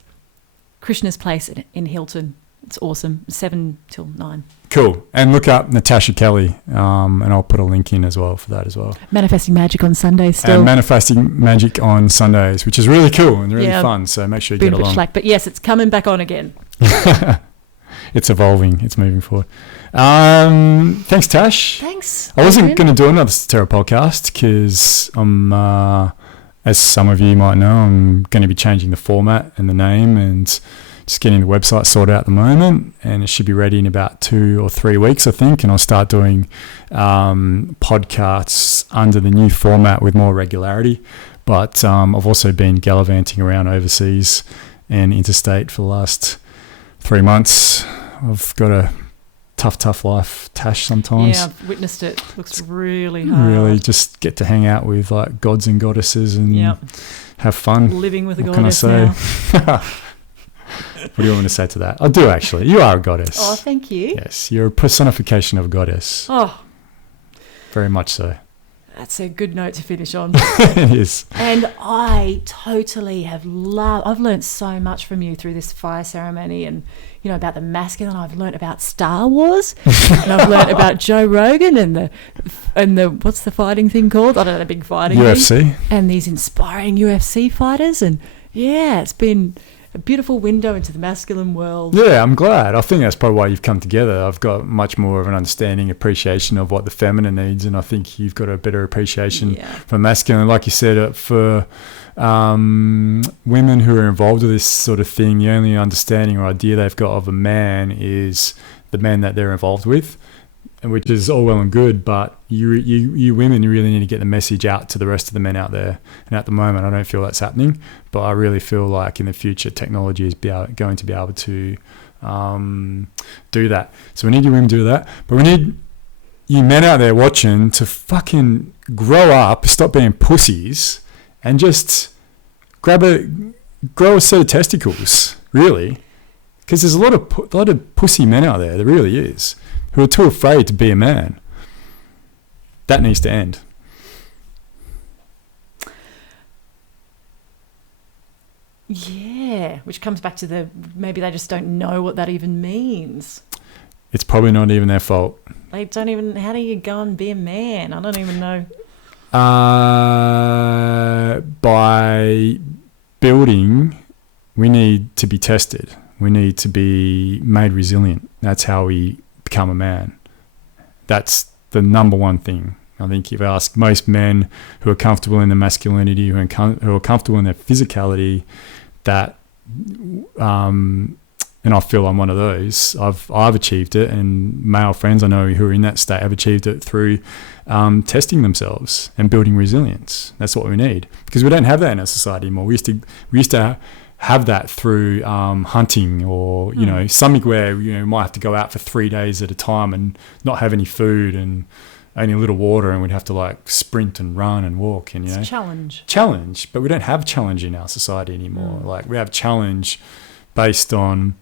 Krishna's Place in Hilton. It's awesome, 7 till 9. Cool. And look up Natasha Kelly, and I'll put a link in as well for that as well. Manifesting Magic on Sundays still. And Manifesting Magic on Sundays, which is really cool and really fun. So make sure you get along. But yes, it's coming back on again. it's evolving. It's moving forward. Thanks, Tash. Thanks. I wasn't Adrian. going to do another Statera podcast because I'm, as some of you might know, I'm going to be changing the format and the name and just getting the website sorted out at the moment, and it should be ready in about 2 or 3 weeks, I think, and I'll start doing podcasts under the new format with more regularity. But I've also been gallivanting around overseas and interstate for the last 3 months. I've got a tough life, Tash, sometimes. Yeah, I've witnessed it. Looks really hard. Really just get to hang out with like gods and goddesses and have fun. Living with a What goddess can I now. say? What do you want me to say to that? I do, actually. You are a goddess. Oh, thank you. Yes, you're a personification of a goddess. Oh, Very much so. that's a good note to finish on. It is. And I totally have I've learned so much from you through this fire ceremony, and about the masculine. I've learned about Star Wars, and I've learned about Joe Rogan and the what's the fighting thing called? I don't know, the big fighting UFC. thing. And these inspiring UFC fighters, and it's been a beautiful window into the masculine world. Yeah, I'm glad. I think that's probably why you've come together. I've got much more of an understanding, appreciation of what the feminine needs, and I think you've got a better appreciation for masculine. Like you said, for women who are involved with this sort of thing, the only understanding or idea they've got of a man is the man that they're involved with, which is all well and good, but you women, you really need to get the message out to the rest of the men out there. And at the moment, I don't feel that's happening, but I really feel like in the future, technology is going to be able to do that. So we need you women to do that, but we need you men out there watching to fucking grow up, stop being pussies, and just grow a set of testicles, really, because there's a lot of pussy men out there. There really is, who are too afraid to be a man. That needs to end. Yeah, which comes back to maybe they just don't know what that even means. It's probably not even their fault. They don't even, how do you go and be a man? I don't even know. By building, we need to be tested. We need to be made resilient. That's how we become a man. That's the number one thing. I think if you ask most men who are comfortable in their masculinity, who are comfortable in their physicality, that, and I feel I'm one of those. I've achieved it, and male friends I know who are in that state have achieved it through testing themselves and building resilience. That's what we need, because we don't have that in our society anymore. We used to have that through hunting, or something where you might have to go out for 3 days at a time and not have any food and only a little water, and we'd have to like sprint and run and walk, and it's challenge. But we don't have challenge in our society anymore. Like, we have challenge based on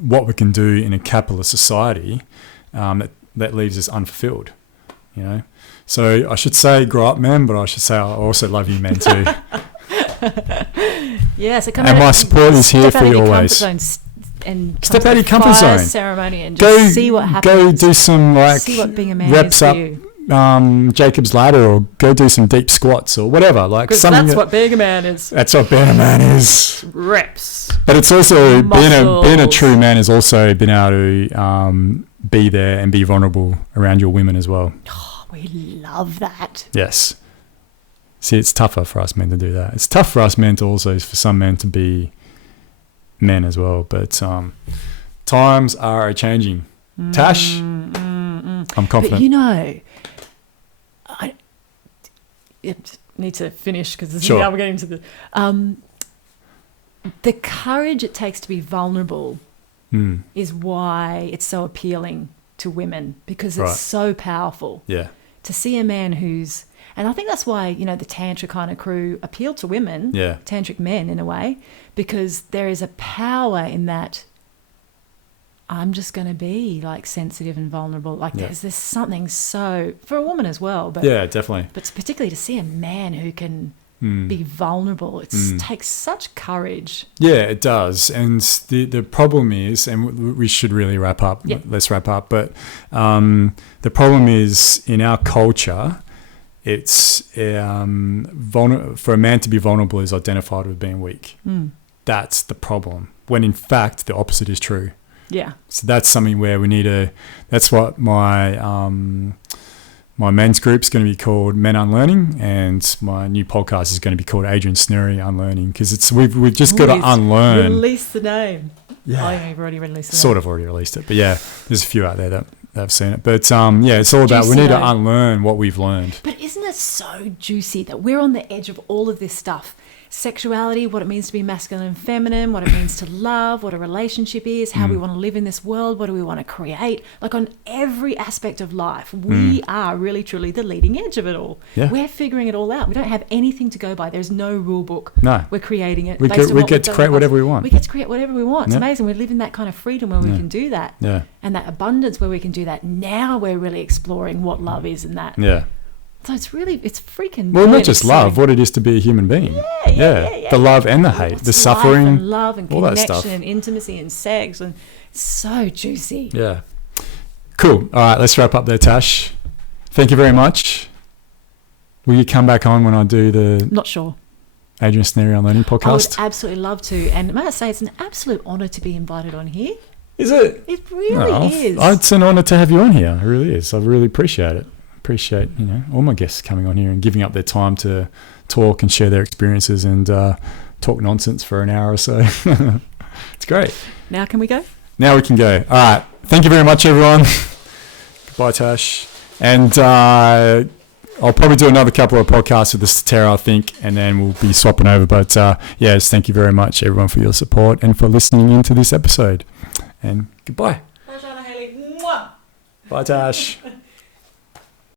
what we can do in a capitalist society that leaves us unfulfilled. So I should say grow up, men, but I should say I also love you, men, too. So come and my support is here for you always. And step out of your comfort zone. Ceremony and just see what happens. Go do some see what being a man reps is for up, you. Jacob's ladder, or go do some deep squats or whatever. Like, something that's what being a man is. That's what being a man is. Reps. But it's also Muscles. being a true man is also being able to be there and be vulnerable around your women as well. Oh, we love that. Yes. See, it's tougher for us men to do that. It's tough for us men to also, for some men to be men as well. But times are changing. Tash, I'm confident. But I need to finish, because now we're getting to the courage it takes to be vulnerable is why it's so appealing to women, because it's so powerful. Yeah. To see a man who's, and I think that's why, the Tantra kind of crew appeal to women, tantric men in a way, because there is a power in that I'm just going to be like sensitive and vulnerable. Like there's something so, for a woman as well. But yeah, definitely. But particularly to see a man who can be vulnerable, it takes such courage. Yeah, it does. And the problem is, and we should really wrap up. Yeah. Let's wrap up. But the problem is, in our culture, it's for a man to be vulnerable is identified with being weak. That's the problem. When in fact the opposite is true. Yeah. So that's something where we need to. That's what my my men's group's going to be called Men Unlearning, and my new podcast is going to be called Adrian Snary Unlearning, because we've just got to unlearn. Release the name. Yeah. Oh, you've already released it. Sort of already released it, but yeah, there's a few out there that have seen it. But yeah, it's all about we need to unlearn what we've learned. But isn't it so juicy that we're on the edge of all of this stuff? Sexuality, what it means to be masculine and feminine, what it means to love, what a relationship is, how we want to live in this world, what do we want to create. Like on every aspect of life, we are really, truly the leading edge of it all. Yeah. We're figuring it all out. We don't have anything to go by. There's no rule book. No. We're creating it. We get to create whatever we want. We get to create whatever we want. It's Yeah. amazing. We live in that kind of freedom where we can do that. Yeah. And that abundance where we can do that. Now we're really exploring what love is and that. Yeah. So it's freaking Well, not just exciting. love, what it is to be a human being. Yeah. The love and the hate, the suffering. And love and all that connection stuff. and intimacy and sex. And it's so juicy. Yeah. Cool. All right, let's wrap up there, Tash. Thank you very much. Will you come back on when I do the Not sure. Adrian Snary Unlearning I would podcast? absolutely love to. And may I say, it's an absolute honour to be invited on here. Is it? It really is. It's an honour to have you on here. It really is. I really appreciate it. Appreciate, all my guests coming on here and giving up their time to talk and share their experiences and talk nonsense for an hour or so. It's great. Now can we go? Now we can go. All right. Thank you very much, everyone. Goodbye, Tash. And I'll probably do another couple of podcasts with the Statera, I think, and then we'll be swapping over. But yes, thank you very much, everyone, for your support and for listening into this episode. And goodbye. Bye, Haley. Mwah. Bye, Tash.